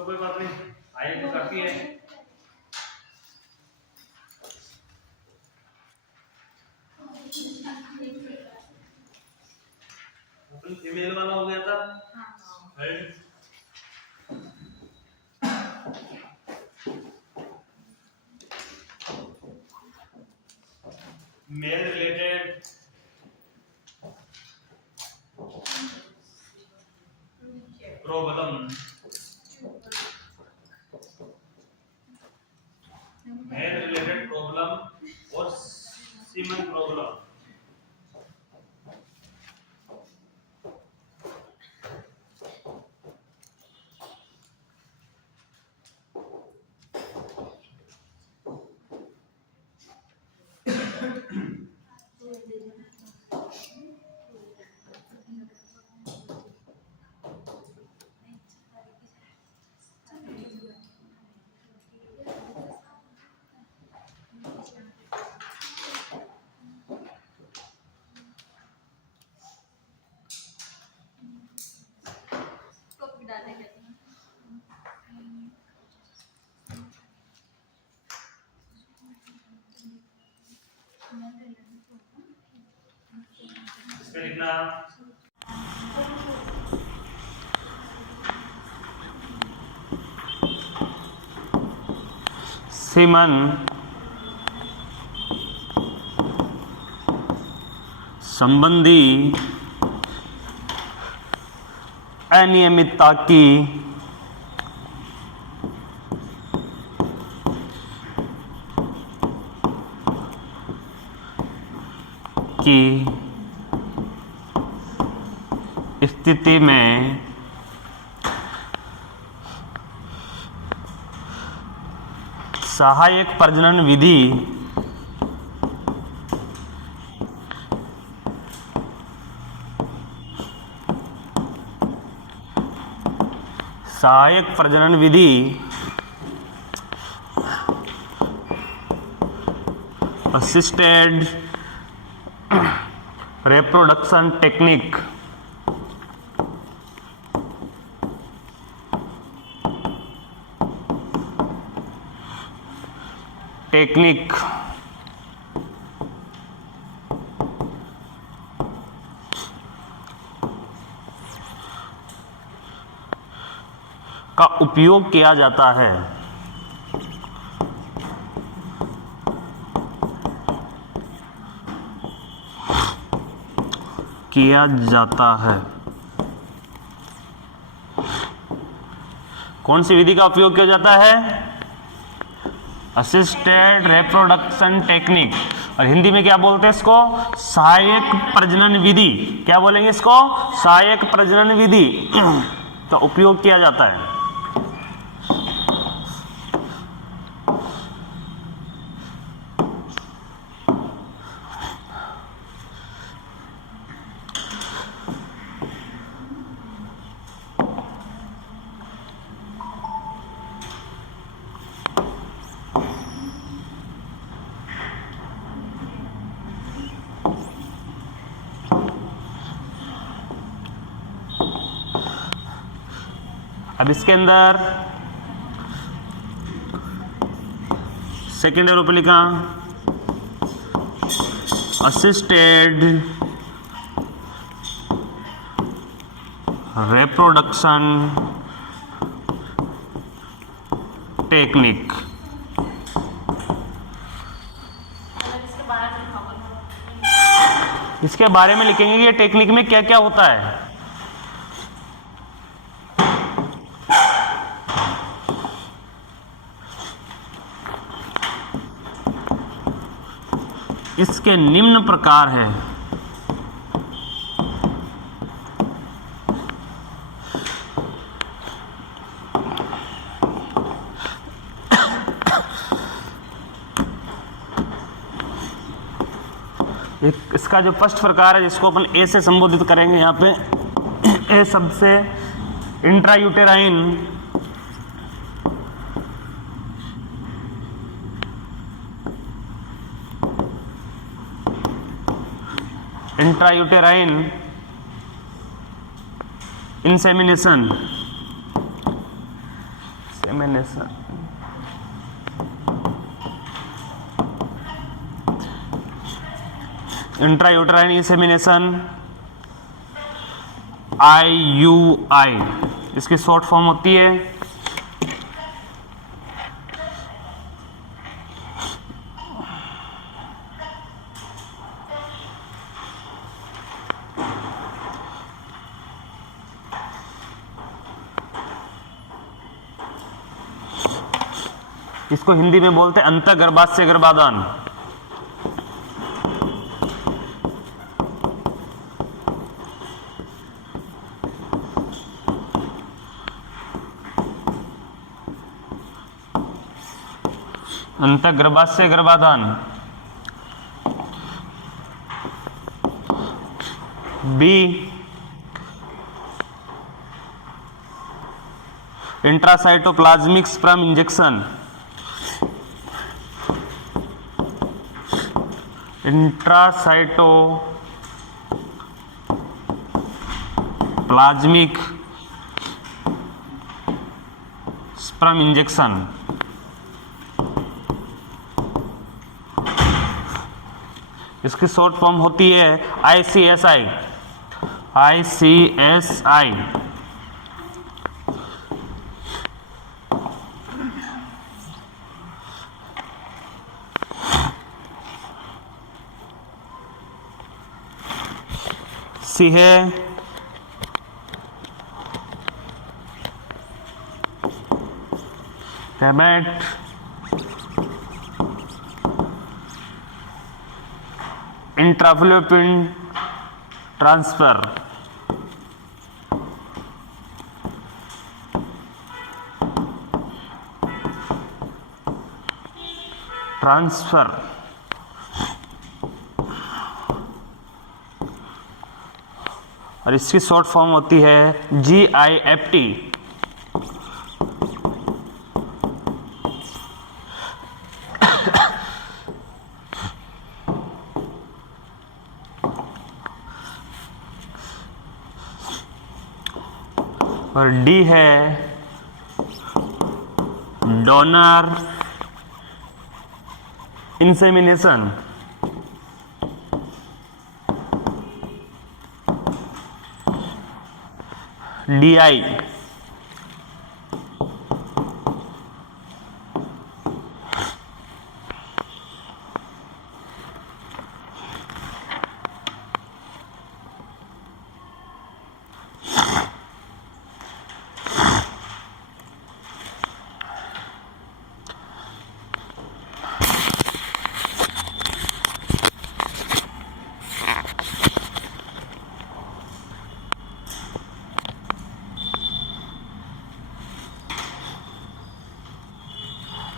चलो कोई बात नहीं, आए तो काफी है। फीमेल वाला हो गया था। Male related problem, male related problem और सीमन प्रॉब्लम। इसमें लिखना सीमन संबंधी अनियमितता की स्थिति में सहायक प्रजनन विधि असिस्टेड रिप्रोडक्शन टेक्निक का उपयोग किया जाता है। कौन सी विधि का उपयोग किया जाता है? असिस्टेड रिप्रोडक्शन टेक्निक, और हिंदी में क्या बोलते हैं इसको? सहायक प्रजनन विधि। क्या बोलेंगे इसको? सहायक प्रजनन विधि का उपयोग किया जाता है। अब इसके अंदर सेकेंड एरो पे लिखा असिस्टेड रिप्रोडक्शन टेक्निक। इसके बारे में लिखेंगे कि ये टेक्निक में क्या क्या होता है। इसके निम्न प्रकार है। इसका जो फर्स्ट प्रकार है जिसको अपन ए से संबोधित करेंगे यहाँ पे, ए शब्द से intrauterine insemination insemination, intrauterine insemination, IUI, इसकी शॉर्ट फॉर्म होती है इसको हिंदी में बोलते हैं अंतःगर्भाशय गर्भाधान। अंतःगर्भाशय गर्भाधान। B, intracytoplasmic sperm injection, intracytoplasmic sperm injection. इसकी शॉर्ट फॉर्म होती है ICSI, ICSI। सी है गैमेट इंट्राफैलोपियन ट्रांसफर। और इसकी शॉर्ट फॉर्म होती है GIFT। और D है डोनर इंसेमिनेशन। DI।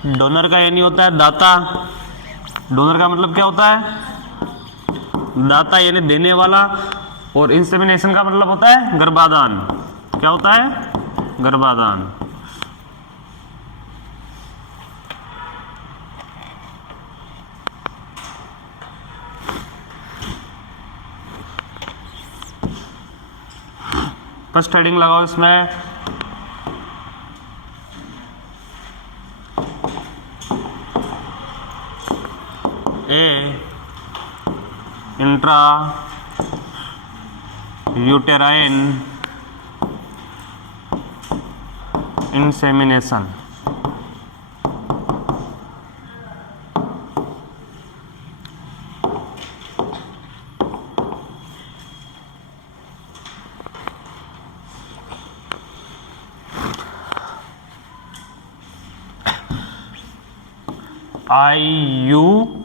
डोनर का यानी होता है दाता। डोनर का मतलब क्या होता है? दाता यानी देने वाला। और इंसेमिनेशन का मतलब होता है गर्भाधान। क्या होता है? गर्भाधान। फर्स्ट हेडिंग लगाओ इसमें इंट्रा यूटेराइन इंसेमिनेशन। IUI।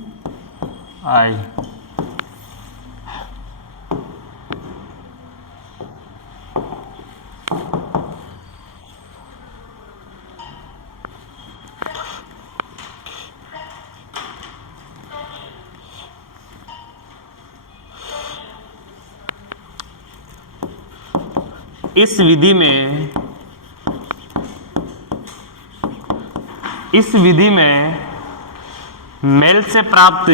इस विधि में मेल से प्राप्त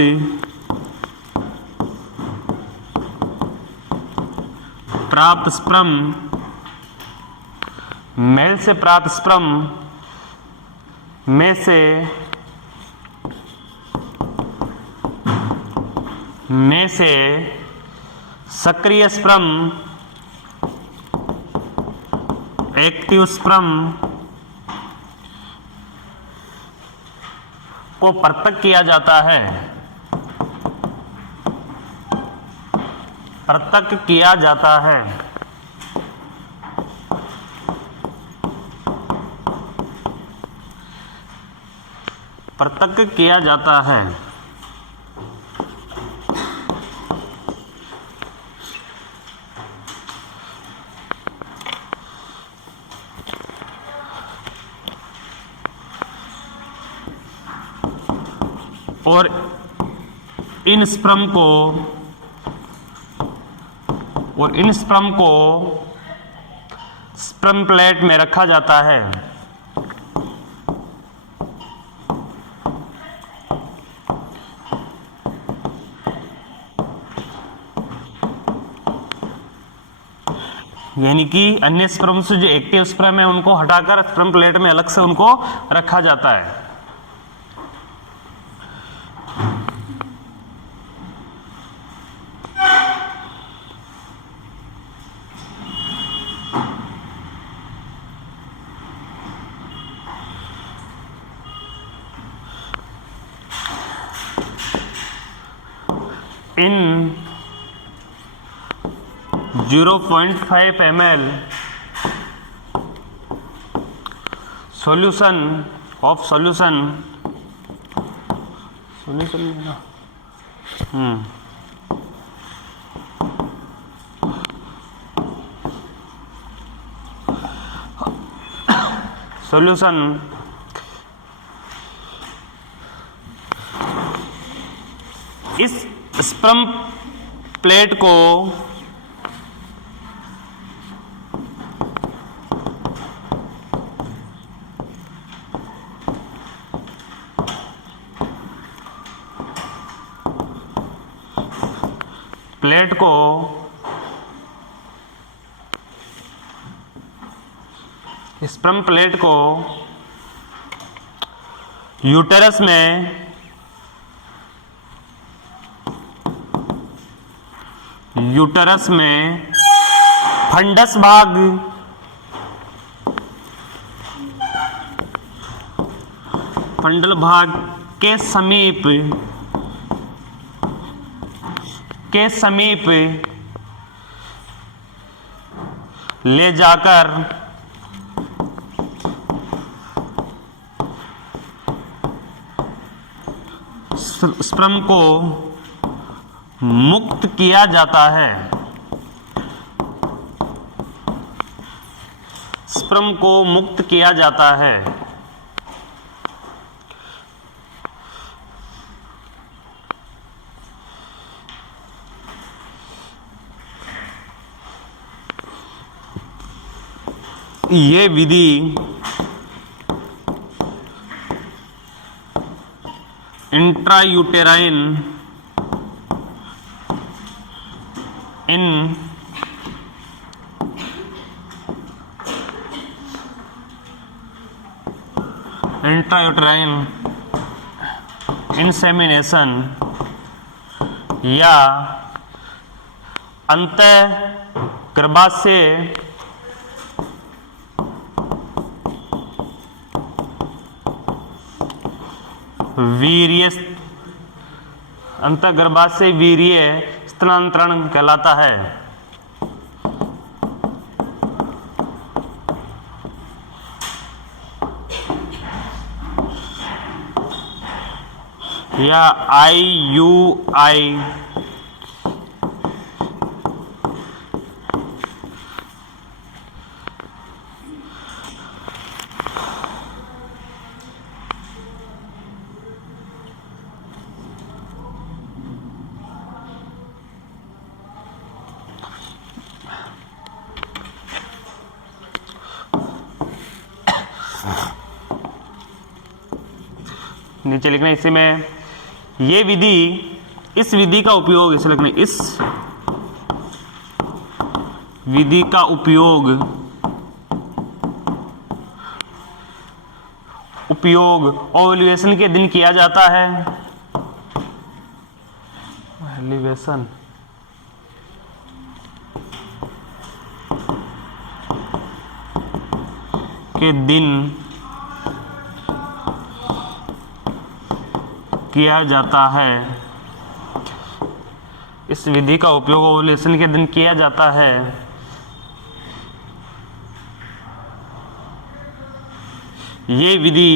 स्पर्म में से सक्रिय स्पर्म एक्टिव स्पर्म को पृथक किया जाता है, पृथक किया जाता है। पृथक किया जाता है। और इन स्पर्म को स्पर्म प्लेट में रखा जाता है। यानी कि अन्य स्पर्म से जो एक्टिव स्पर्म है उनको हटाकर स्पर्म प्लेट में अलग से उनको रखा जाता है। इन 0.5 ml solution इस स्पर्म प्लेट को स्पर्म प्लेट को यूटेरस में फंडस भाग फंडल भाग के समीप ले जाकर स्पर्म को मुक्त किया जाता है। स्पर्म को मुक्त किया जाता है। ये विधि इंट्रायूटेराइन इंसेमिनेशन या अंतःगर्भाशय वीर्य स्थानांतरण कहलाता है। या IUI नीचे लिखना इसी में ये विधि इस विधि का उपयोग इसे लिखना इस विधि का उपयोग ओव्यूलेशन के दिन किया जाता है। ओव्यूलेशन के दिन किया जाता है। इस विधि का उपयोग ओव्यूलेशन के दिन किया जाता है। ये विधि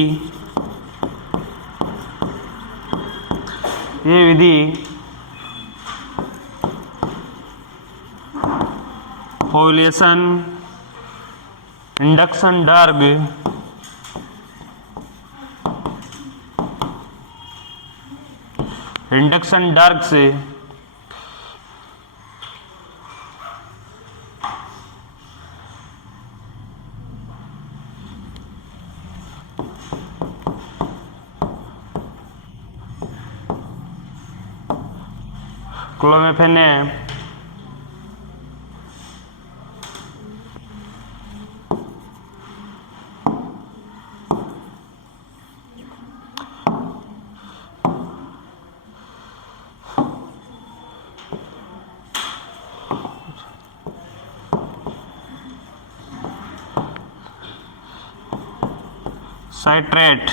ओव्यूलेशन इंडक्शन ड्रग से क्लोमिफेन साइट्रेट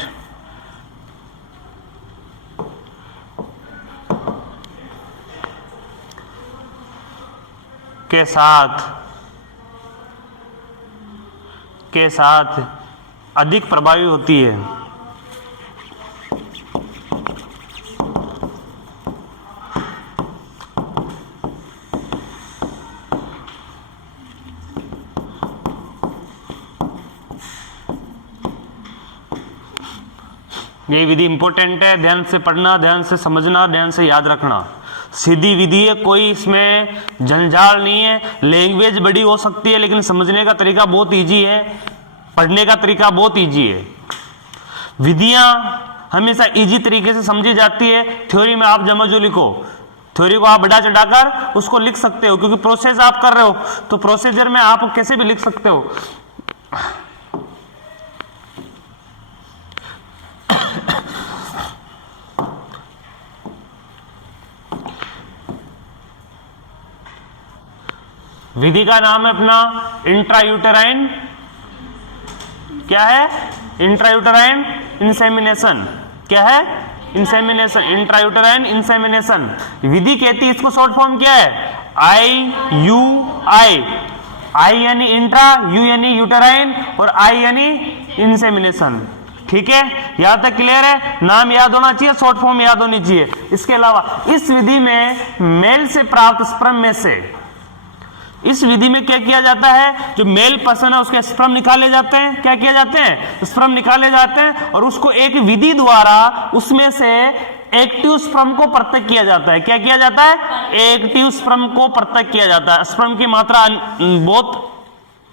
के साथ अधिक प्रभावी होती है। ये विधि इंपॉर्टेंट है, ध्यान से पढ़ना, ध्यान से समझना, ध्यान से याद रखना। सीधी विधि है, कोई इसमें झंझाल नहीं है। लैंग्वेज बड़ी हो सकती है लेकिन समझने का तरीका बहुत इजी है, पढ़ने का तरीका बहुत इजी है। विधियां हमेशा इजी तरीके से समझी जाती है। थ्योरी में आप जमा जो लिखो, थ्योरी को आप बढ़ा चढ़ाकर उसको लिख सकते हो, क्योंकि प्रोसेस आप कर रहे हो तो प्रोसीजर में आप कैसे भी लिख सकते हो। विधि का नाम है अपना इंट्रायूटेराइन, क्या है? Intrauterine insemination. क्या है? इंसेमिनेशन, इंट्रायूटेराइन इंसेमिनेशन विधि कहती है। इसको शॉर्ट फॉर्म क्या है? IUI। आई यानी इंट्रा, यू यानी यूटेराइन और आई यानी इंसेमिनेशन। ठीक है, यहां तक क्लियर है? नाम याद होना चाहिए, शॉर्ट फॉर्म याद होनी चाहिए। इसके अलावा इस विधि में मेल से प्राप्त स्पर्म में से, इस विधि में क्या किया जाता है? जो मेल पर्सन है उसके स्पर्म निकाले जाते हैं। क्या किया जाते हैं? स्पर्म निकाले जाते हैं और उसको एक विधि द्वारा उसमें से एक्टिव स्पर्म को पृथक किया जाता है। क्या किया जाता है? एक्टिव स्पर्म को पृथक किया जाता है। स्पर्म की मात्रा बहुत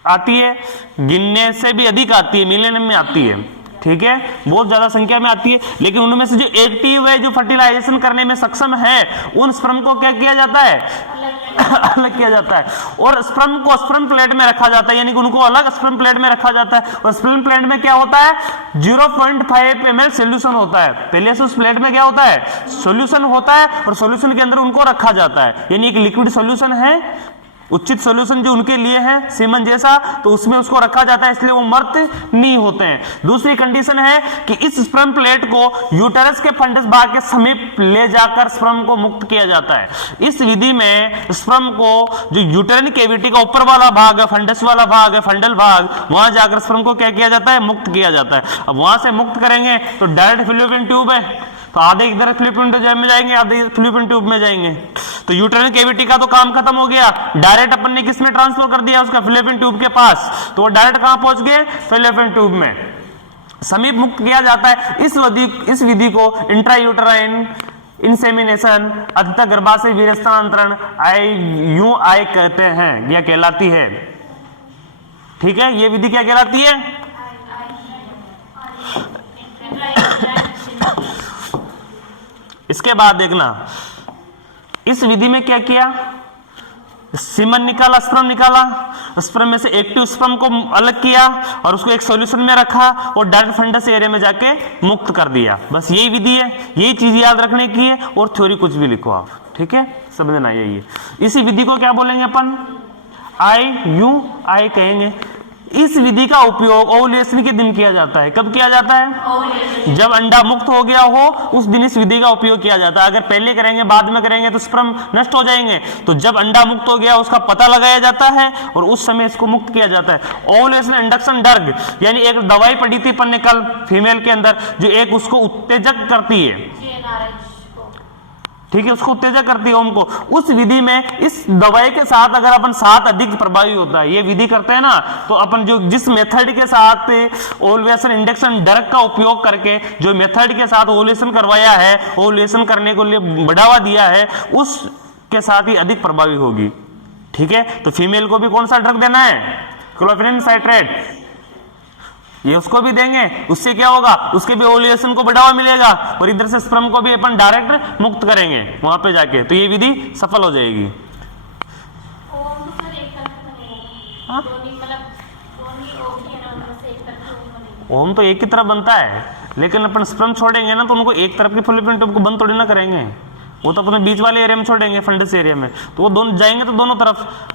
आती है, गिनने से भी अधिक आती है, मिलियन में आती है। ठीक है, बहुत ज्यादा संख्या में आती है, लेकिन उनमें से जो एक्टिव है, जो फर्टिलाइजेशन करने में सक्षम है, उन स्पर्म को क्या किया जाता है? अलग किया जाता है और स्पर्म को स्पर्म प्लेट में रखा जाता है, यानी कि उनको अलग स्पर्म प्लेट में रखा जाता है। और स्पर्म प्लेट में क्या होता है? 0.5 ml सोल्यूशन होता है। पहले से उस प्लेट में क्या होता है? सोल्यूशन होता है और सोल्यूशन के अंदर उनको रखा जाता है, यानी एक लिक्विड सोल्यूशन है, उचित सॉल्यूशन जो उनके लिए है सीमन जैसा, तो उसमें उसको रखा जाता है, इसलिए वो मर्त नहीं होते हैं। दूसरी कंडीशन है कि इस स्पर्म प्लेट को यूटेरस के फंडस भाग के समीप ले जाकर स्पर्म को मुक्त किया जाता है। इस विधि में स्पर्म को जो यूटेरन कैविटी का ऊपर वाला भाग है, फंडस वाला भाग है, फंडल भाग, वहां जाकर स्पर्म को क्या किया जाता है? मुक्त किया जाता है। अब वहां से मुक्त करेंगे तो डायरेक्ट फैलोपियन ट्यूब है, तो आधे इधर फैलोपियन ट्यूब में जाएंगे, आधे फैलोपियन ट्यूब में जाएंगे। तो यूटेरन कैविटी का तो काम खत्म हो गया, डायरेक्ट अपन ने किस में ट्रांसफर कर दिया? उसका फैलोपियन ट्यूब के पास। तो वो डायरेक्ट कहां पहुंच गए? फैलोपियन ट्यूब में समीप मुक्त किया जाता है। इस विधि को इंट्रायूटेराइन इंसेमिनेशन अथवा गर्भाशय वीर्य स्थानांतरण IUI कहते हैं या कहलाती है। ठीक है, ये विधि क्या कहलाती है? इसके बाद देखना, इस विधि में क्या किया? सीमन निकाला, स्पर्म निकाला, स्पर्म में से एक्टिव स्पर्म को अलग किया और उसको एक सॉल्यूशन में रखा और डायरेक्ट फंडस एरिया में जाके मुक्त कर दिया। बस यही विधि है, यही चीज याद रखने की है और थ्योरी कुछ भी लिखो आप, ठीक है, समझना यही है। इसी विधि को क्या बोलेंगे अपन, आई कहेंगे। इस विधि का उपयोग ओव्यूलेशन के दिन किया जाता है। कब किया जाता है, जब अंडा मुक्त हो गया हो उस दिन इस विधि का उपयोग किया जाता है। अगर पहले करेंगे बाद में करेंगे तो स्पर्म नष्ट हो जाएंगे, तो जब अंडा मुक्त हो गया उसका पता लगाया जाता है और उस समय इसको मुक्त किया जाता है। ओव्यूलेशन इंडक्शन ड्रग, यानी एक दवाई पड़ी थी अपन ने कल फीमेल के अंदर, जो एक उसको उत्तेजक करती है, ठीक है, उसको उत्तेजक करती है उनको। उस विधि में इस दवाई के साथ अगर अपन साथ अधिक प्रभावी होता है, ये विधि करते हैं ना, तो अपन जो जिस मेथड के साथ ओव्यूलेशन इंडक्शन ड्रग का उपयोग करके जो मेथड के साथ ओव्यूलेशन करवाया है, ओव्यूलेशन करने को लिए बढ़ावा दिया है, उसके साथ ही अधिक प्रभावी होगी, ठीक है। तो फीमेल को भी कौन सा ड्रग देना है, क्लोफेनिन साइट्रेट, ये उसको भी देंगे, उससे क्या होगा, उसके भी ओव्यूलेशन को बढ़ावा मिलेगा और इधर से स्पर्म को भी अपन डायरेक्ट मुक्त करेंगे वहां पे जाके, तो ये विधि सफल हो जाएगी। ओम तो एक ही तरफ बनता है, लेकिन अपन स्पर्म छोड़ेंगे ना तो उनको एक तरफ के फॉलोपियन ट्यूब को बंद थोड़ी ना करेंगे, वो तो अपने बीच वाले एरिया में छोड़ेंगे, फंडस एरिया में, तो वो दोनों जाएंगे तो दोनों तरफ।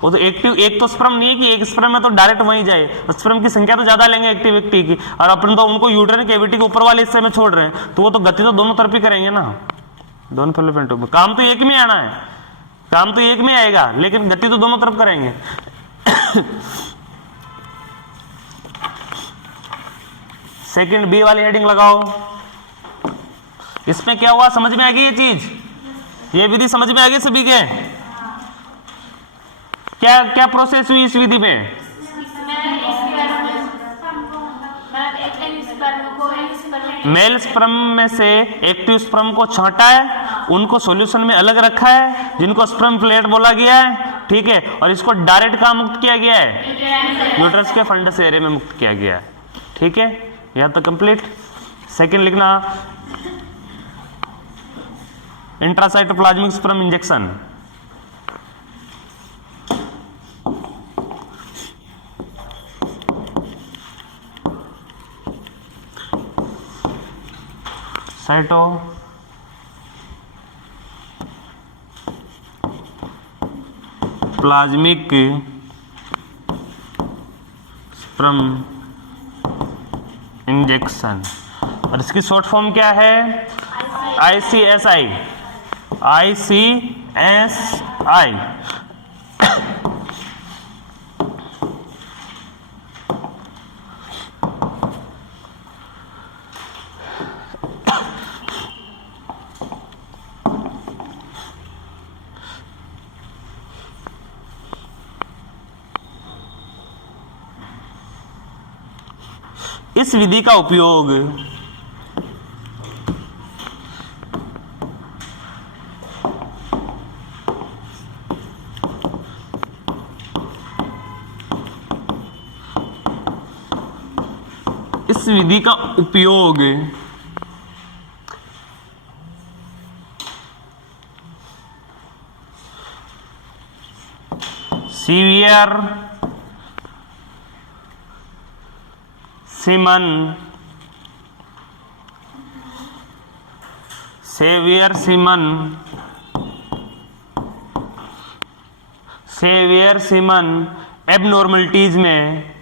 वो तो एक्टिव, एक तो स्पर्म नहीं है कि एक स्पर्म में तो डायरेक्ट वहीं जाए, स्पर्म की संख्या तो ज्यादा लेंगे एक्टिव व्यक्ति की, और अपन तो उनको यूट्राइन कैविटी के ऊपर वाले हिस्से में छोड़ रहे हैं, तो वो तो गति तो दोनों तरफ ही करेंगे ना, दोनों फॉलोपियन ट्यूब में। काम तो एक में आना है, काम तो एक में आएगा, लेकिन गति तो दोनों तरफ करेंगे। सेकंड बी वाली हेडिंग लगाओ। इसमें क्या हुआ, समझ में आ गई ये चीज, ये विधि समझ में आ गई सभी के? क्या क्या प्रोसेस हुई इस विधि में? मेल स्पर्म में से एक्टिव स्पर्म को छांटा है, उनको सॉल्यूशन में अलग रखा है जिनको स्पर्म प्लेट बोला गया है, ठीक है, और इसको डायरेक्ट कहां मुक्त किया गया है, यूट्रस के फंडस एरिया में मुक्त किया गया है, ठीक है, यहां तक कंप्लीट। सेकंड लिखना, intracytoplasmic sperm injection. Cytoplasmic sperm injection, और इसकी शॉर्ट फॉर्म क्या है, ICSI, ICSI। इस विधि का उपयोग सीवियर सीमन एबनॉर्मलिटीज में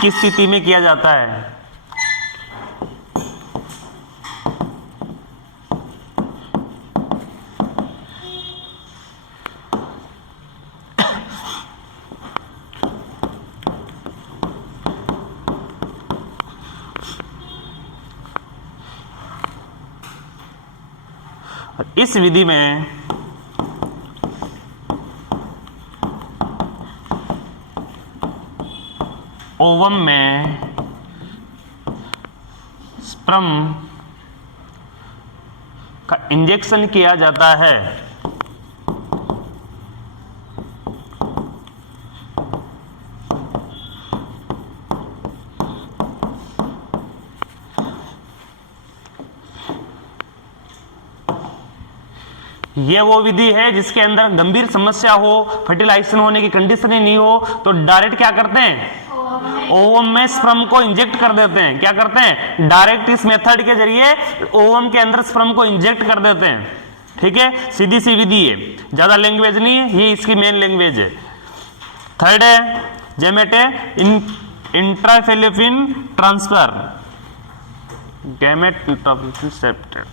किस स्थिति में किया जाता है, इस विधि में ओवम में स्पर्म का इंजेक्शन किया जाता है। ये वो विधि है जिसके अंदर गंभीर समस्या हो, फर्टिलाइजेशन होने की कंडीशन ही नहीं हो, तो डायरेक्ट क्या करते हैं, ओवम में स्पर्म को इंजेक्ट कर देते हैं। क्या करते हैं, डायरेक्ट इस मेथड के जरिए ओवम के अंदर स्पर्म को इंजेक्ट कर देते हैं। ठीक है, सीधी सी विधि है, ज्यादा लैंग्वेज नहीं है, ये इसकी मेन लैंग्वेज है। थर्ड है gamete intrafallopian transfer, gamete intrafallopian septate.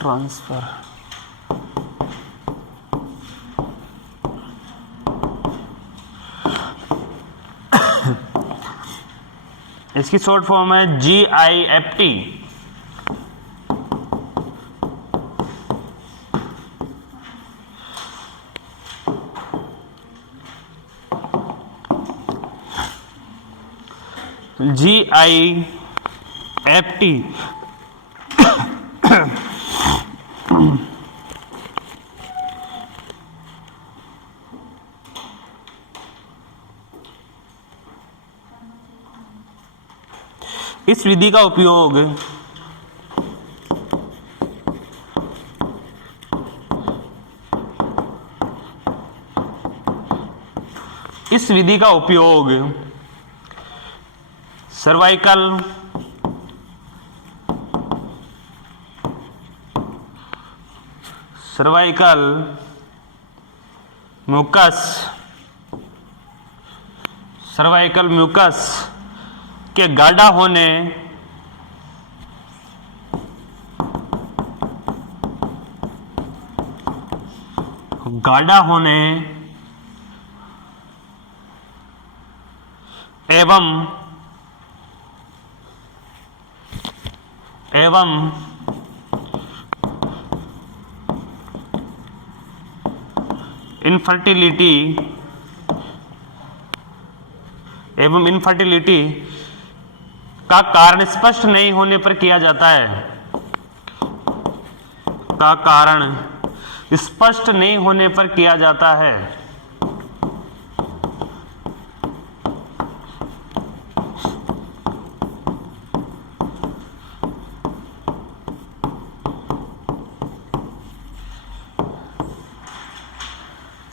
Transfer इसकी शॉर्ट फॉर्म है GIFT। GIFT इस विधि का उपयोग सर्वाइकल म्यूकस के गाढ़ा होने एवं इनफर्टिलिटी का कारण स्पष्ट नहीं होने पर किया जाता है।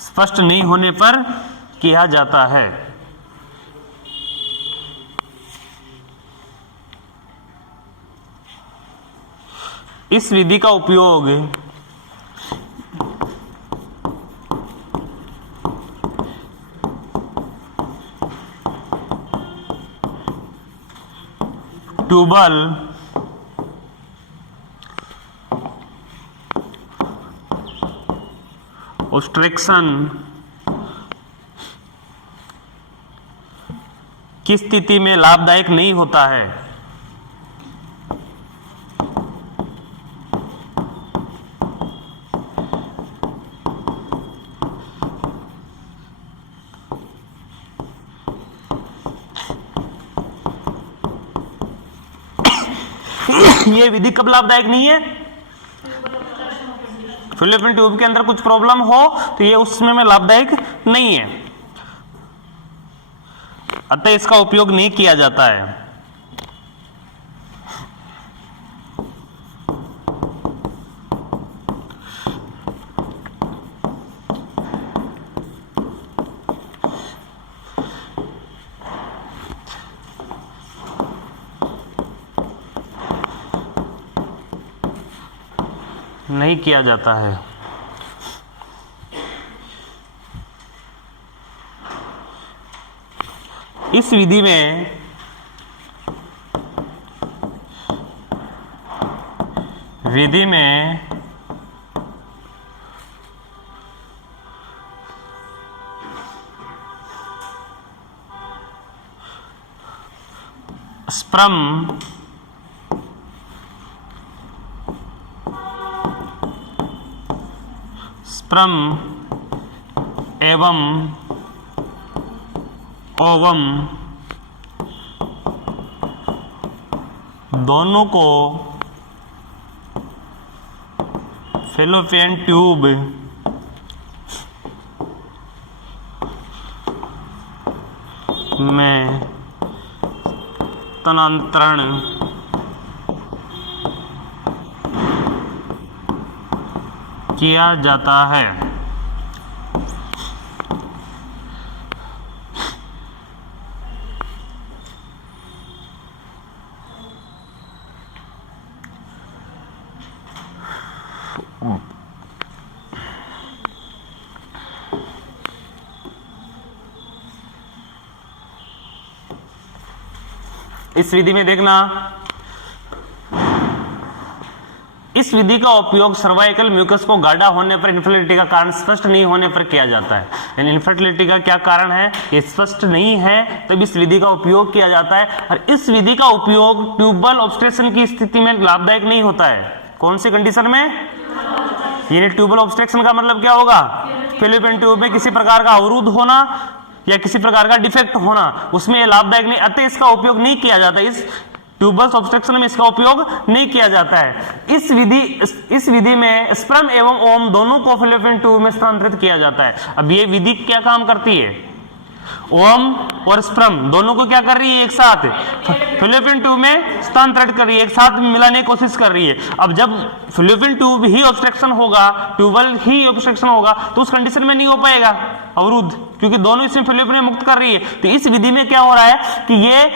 स्पष्ट नहीं होने पर किया जाता है। इस विधि का उपयोग ट्यूबल ऑब्स्ट्रक्शन की स्थिति में लाभदायक नहीं होता है। ये विधि कब लाभदायक नहीं है, फिलिपिन ट्यूब के अंदर कुछ प्रॉब्लम हो तो ये उसमें में लाभदायक नहीं है, अतः इसका उपयोग नहीं किया जाता है। नहीं किया जाता है। इस विधि में स्पर्म एवं ओवम दोनों को फैलोपियन ट्यूब में स्थानांतरण किया जाता है। इस विधि में देखना, इस विधि का उपयोग सर्वाइकल म्यूकस को गाढ़ा होने पर इनफर्टिलिटी का कारण स्पष्ट नहीं होने पर किया जाता है। यानी इनफर्टिलिटी का क्या कारण है ये स्पष्ट नहीं है तब इस विधि का उपयोग किया जाता है। और इस विधि का उपयोग ट्यूबल ऑब्स्ट्रक्शन की स्थिति में लाभदायक नहीं होता है। कौन सी कंडीशन में? यानी ट्यूबल ऑब्स्ट्रक्शन का मतलब क्या होगा? फैलोपियन ट्यूब में किसी प्रकार का अवरुद्ध होना या किसी प्रकार का डिफेक्ट होना, उसमें ये लाभदायक नहीं, अतः इसका उपयोग नहीं किया जाता। इस ट्यूबल ऑब्स्ट्रक्शन में इसका उपयोग नहीं किया जाता है। इस विधि में स्पर्म एवं ओम दोनों को फैलोपियन ट्यूब में स्थानांतरित किया जाता है। अब ये विधि क्या काम करती है? ओम और स्पर्म दोनों को क्या कर रही है? एक साथ फैलोपियन ट्यूब में स्थानांतरित कर रही है, एक साथ मिलाने की कोशिश कर रही है। अब जब फैलोपियन ट्यूब ही ऑब्स्ट्रक्शन होगा, ट्यूबल ही ऑब्स्ट्रक्शन होगा, तो उस कंडीशन में नहीं हो पाएगा अवरुद्ध, क्योंकि दोनों इसमें फैलोपियन में मुक्त कर रही है। तो इस विधि में क्या हो रहा है कि ये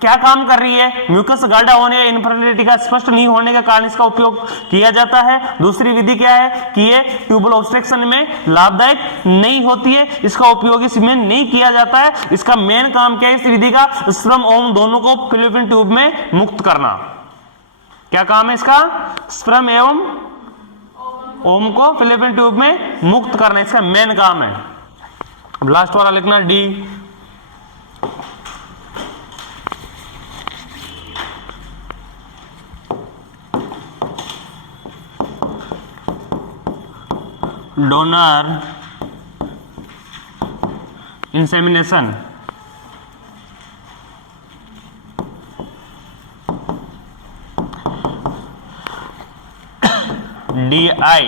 क्या काम कर रही है? म्यूकस गाढ़ा होने या इनफर्टिलिटी का स्पष्ट नहीं होने के कारण इसका उपयोग किया जाता है। दूसरी विधि क्या है कि ये ट्यूबल ऑब्स्ट्रक्शन में लाभदायक नहीं होती है, इसका उपयोग इसमें नहीं किया जाता है। इसका मेन काम क्या है इस विधि का? स्पर्म ओम दोनों को फैलोपियन ट्यूब में मुक्त करना। क्या काम है इसका? स्पर्म एवं ओम को फैलोपियन ट्यूब में मुक्त करना, इसका मेन काम है। अब लास्ट वाला लिखना D. Donor insemination DI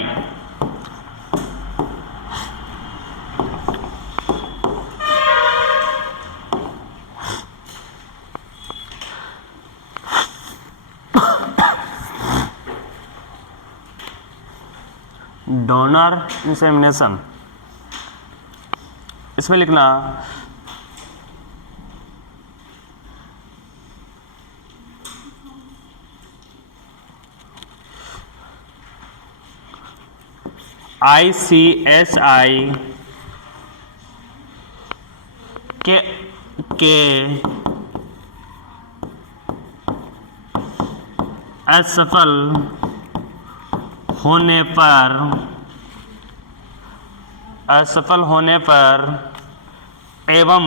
donor insemination, इसमें लिखना ICSI के असफल होने पर एवं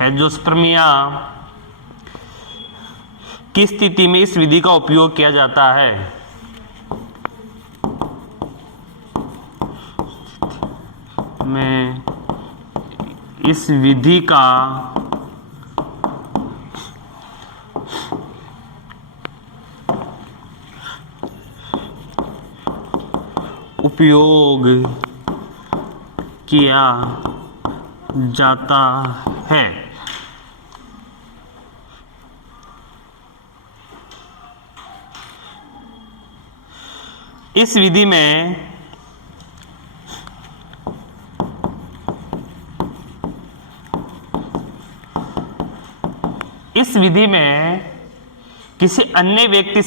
एंजियोस्पर्मिया की स्थिति में इस विधि का उपयोग किया जाता है। में इस विधि का उपयोग किया जाता है। इस विधि में किसी अन्य व्यक्ति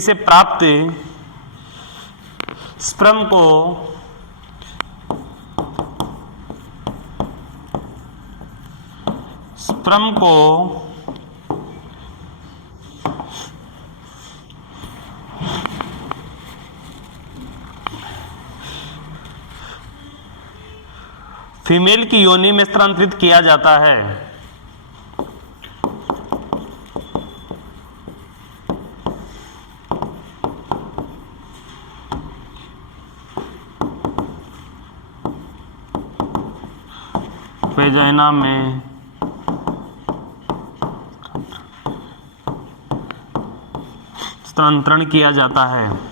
से प्राप्त स्पर्म को फीमेल की योनि में स्थानांतरित किया जाता है। वेजाइना में स्थानांतरण किया जाता है।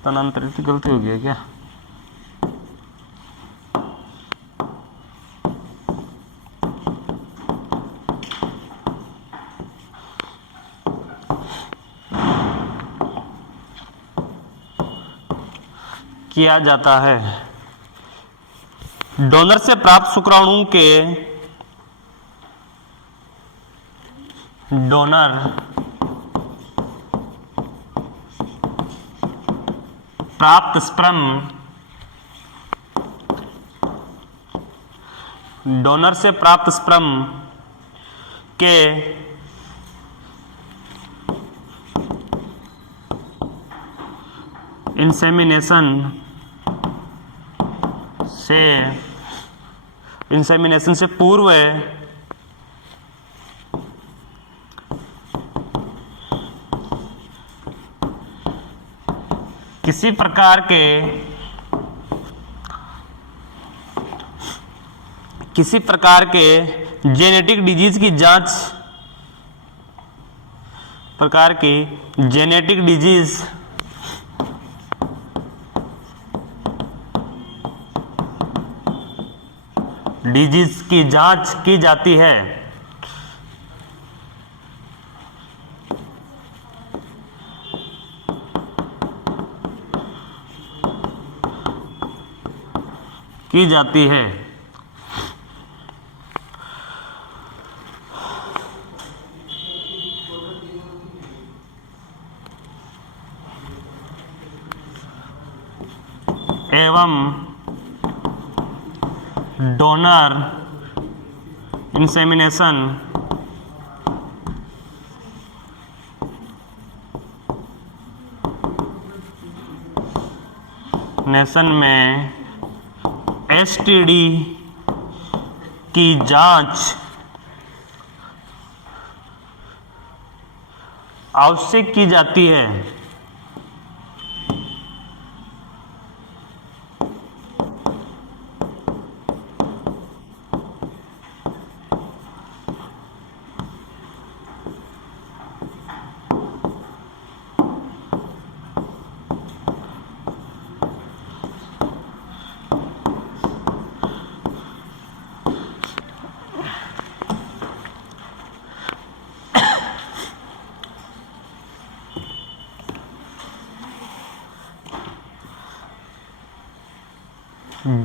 स्थानांतरित गलती हो गई है क्या? किया जाता है। डोनर से प्राप्त शुक्राणु के डोनर प्राप्त स्पर्म डोनर से प्राप्त स्पर्म के इंसेमिनेशन से पूर्व किसी प्रकार के जेनेटिक डिजीज की जांच डिजीज की जांच की जाती है। एवं डोनर इंसेमिनेशन में एसटीडी की जांच आवश्यक की जाती है।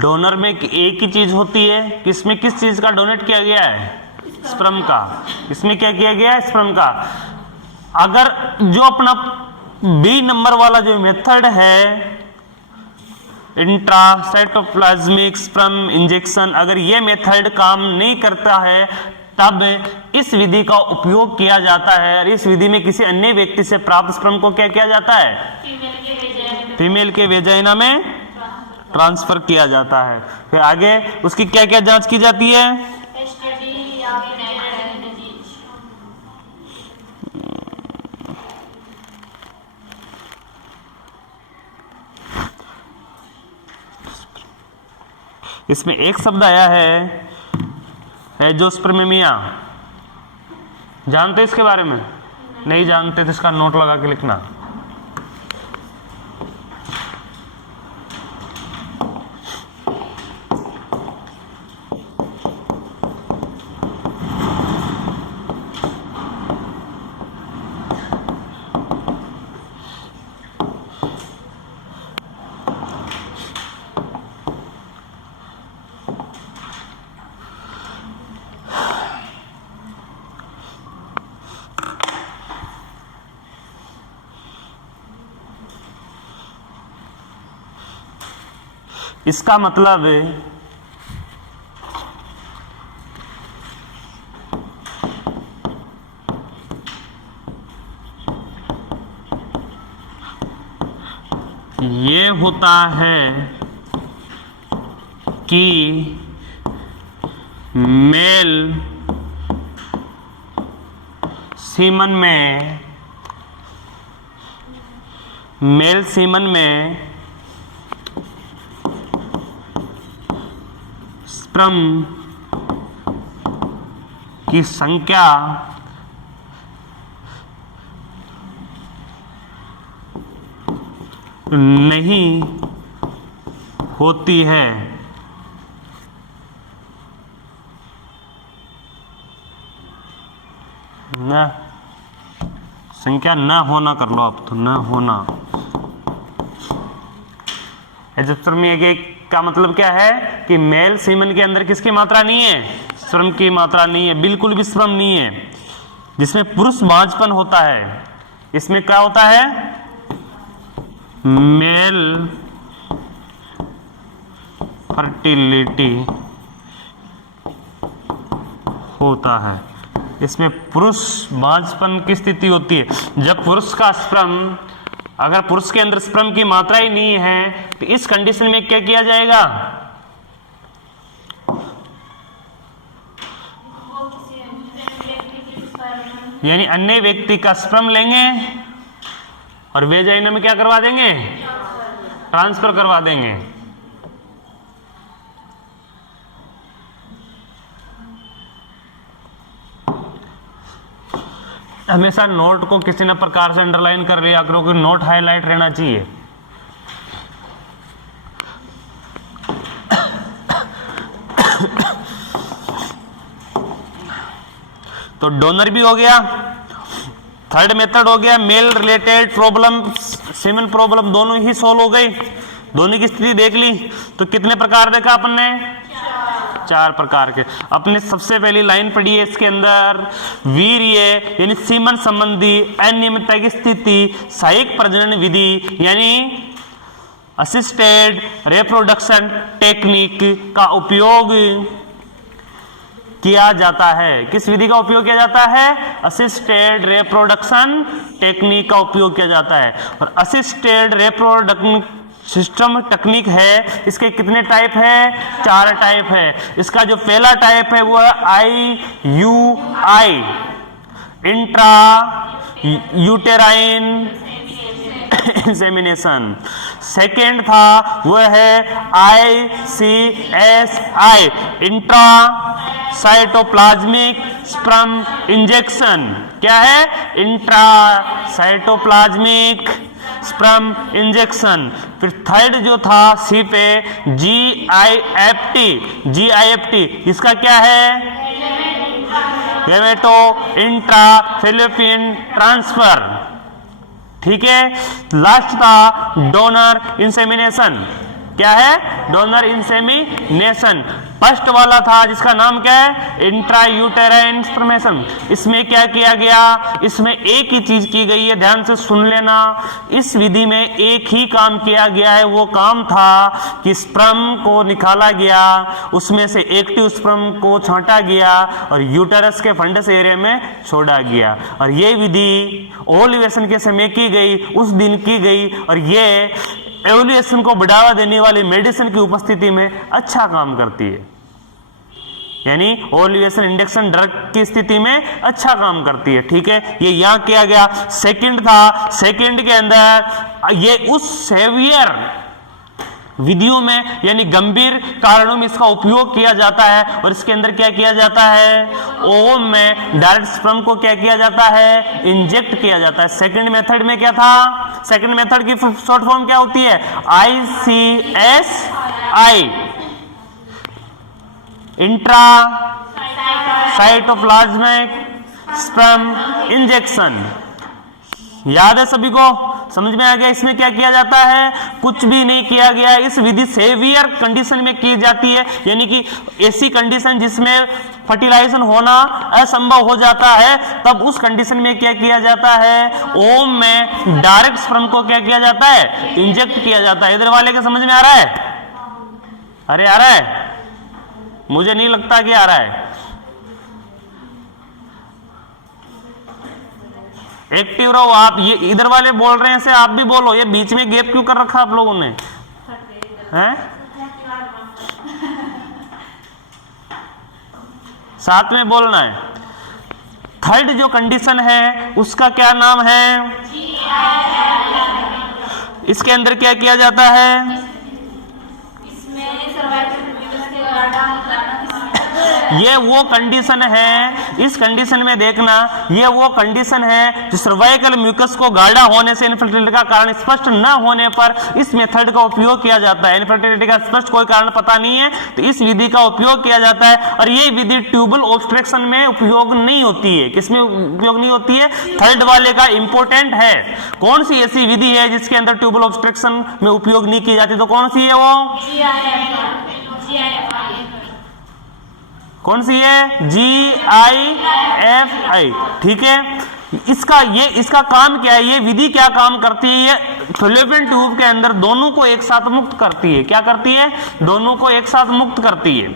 डोनर में एक ही चीज होती है, इसमें किस चीज का डोनेट किया गया है? स्पर्म का। इसमें क्या किया गया है? स्पर्म का। अगर जो अपना बी नंबर वाला जो मेथड है इंट्रासाइटोप्लाज्मिक स्पर्म इंजेक्शन, अगर ये मेथड काम नहीं करता है तब इस विधि का उपयोग किया जाता है और इस विधि में किसी अन्य व्यक्ति से प्राप्त स्पर्म को क्या किया जाता है? फीमेल के वेजाइना में ट्रांसफर किया जाता है। फिर आगे उसकी क्या क्या जांच की जाती है? इसमें एक शब्द आया है जोस्पर्मिया। जानते इसके बारे में? नहीं जानते तो इसका नोट लगा के लिखना। इसका मतलब ये होता है कि मेल सीमन में स्पर्म की संख्या नहीं होती है। ना संख्या न होना कर लो आप तो, न होना। का मतलब क्या है कि मेल सीमन के अंदर किसकी मात्रा नहीं है? स्पर्म की मात्रा नहीं है, बिल्कुल भी स्पर्म नहीं है। जिसमें पुरुष बांझपन होता है, इसमें क्या होता है? मेल फर्टिलिटी होता है। इसमें पुरुष बांझपन की स्थिति होती है। जब पुरुष का स्पर्म, अगर पुरुष के अंदर स्पर्म की मात्रा ही नहीं है तो इस कंडीशन में क्या किया जाएगा? यानी अन्य व्यक्ति का स्पर्म लेंगे और वेजाइना में क्या करवा देंगे? ट्रांसफर करवा देंगे। हमेशा नोट को किसी न प्रकार से अंडरलाइन कर लिया करो कि नोट हाईलाइट रहना चाहिए। तो डोनर भी हो गया, थर्ड मेथड हो गया, male related problem, semen problem दोनों ही सोल्व हो गई। दोनों की स्थिति देख ली। तो कितने प्रकार देखा अपन ने? 4 प्रकार के। अपने सबसे पहली लाइन पढ़ी है इसके अंदर, वीर्य यानी सीमन संबंधी अनियमितता की स्थिति सहायक प्रजनन विधि यानी असिस्टेड रिप्रोडक्शन टेक्निक का उपयोग किया जाता है। किस विधि का उपयोग किया जाता है? असिस्टेड रिप्रोडक्शन टेक्निक का उपयोग किया जाता है। और असिस्टेड रिप्रोडक्शन सिस्टम टेक्निक है, इसके कितने टाइप है? 4 टाइप है। इसका जो पहला टाइप है वो है IUI, intra uterine insemination. Second था वो है ICSI, intra cytoplasmic sperm injection. क्या है? Intra cytoplasmic sperm injection. फिर थर्ड जो था सी पे GIFT, इसका क्या है? गैमेटो इंट्रा फैलोपियन ट्रांसफर। ठीक है। लास्ट था डोनर इंसेमिनेशन। क्या है? Donor insemination. फर्स्ट वाला था जिसका नाम क्या है? इंट्रायूटेराइन स्पर्मेशन। इसमें क्या किया गया? इसमें एक ही चीज की गई है, ध्यान से सुन लेना। इस विधि में एक ही काम किया गया है। वो काम था कि स्पर्म को निकाला गया, उसमें से एक्टिव स्पर्म को छांटा गया और यूटेरस के फंडस एरिया में छोड़ा गया। और ये विधि ओव्यूलेशन के समय की गई, उस दिन की गई। और ये ओव्यूलेशन को बढ़ावा देने वाली मेडिसिन की उपस्थिति में अच्छा काम करती है। यानी ओव्यूलेशन इंडक्शन ड्रग की स्थिति में अच्छा काम करती है। ठीक है, ये यहां किया गया। सेकंड था, सेकंड के अंदर ये उस सेवियर विधियों में यानी गंभीर कारणों में इसका उपयोग किया जाता है। और इसके अंदर क्या किया जाता है? ओवम में डायरेक्ट स्पर्म को क्या किया जाता है? इंजेक्ट किया जाता है। सेकंड मेथड में क्या था? सेकंड मेथड की शॉर्ट फॉर्म क्या होती है? ICSI, intra cytoplasmic sperm injection. याद है सभी को? समझ में आ गया? इसमें क्या किया जाता है? कुछ भी नहीं किया गया। इस विधि सेवियर कंडीशन में की जाती है, यानी कि ऐसी कंडीशन जिसमें फर्टिलाइजेशन होना असंभव हो जाता है, तब उस कंडीशन में क्या किया जाता है? ओम में डायरेक्ट स्पर्म को क्या किया जाता है? इंजेक्ट किया जाता है। इधर वाले के समझ में आ रहा है? अरे आ रहा है? मुझे नहीं लगता कि आ रहा है। एक्टिव रहो आप। ये इधर वाले बोल रहे हैं से आप भी बोलो, ये बीच में गैप क्यों कर रखा आप लोगों ने हैं? साथ में बोलना है। थर्ड जो कंडीशन है उसका क्या नाम है? इसके अंदर क्या किया जाता है? ये वो कंडीशन है, इस कंडीशन में देखना, ये वो कंडीशन है जो सर्वाइकल म्यूकस को गाढ़ा होने से इनफर्टिलिटी का कारण स्पष्ट न होने पर इस मेथड का उपयोग किया जाता है। इनफर्टिलिटी का स्पष्ट कोई कारण पता नहीं है तो इस विधि का उपयोग किया जाता है। और ये विधि ट्यूबल ऑब्स्ट्रक्शन में उपयोग नहीं होती है। किसमें उपयोग नहीं होती है? थर्ड वाले का इंपॉर्टेंट है। कौन सी ऐसी विधि है जिसके अंदर ट्यूबल ऑब्स्ट्रक्शन में उपयोग नहीं की जाती? तो कौन सी है वो? कौन सी है? GIFI। ठीक है, इसका काम क्या है? ये विधि क्या काम करती है? ये फैलोपियन ट्यूब के अंदर दोनों को एक साथ मुक्त करती है। क्या करती है? दोनों को एक साथ मुक्त करती है।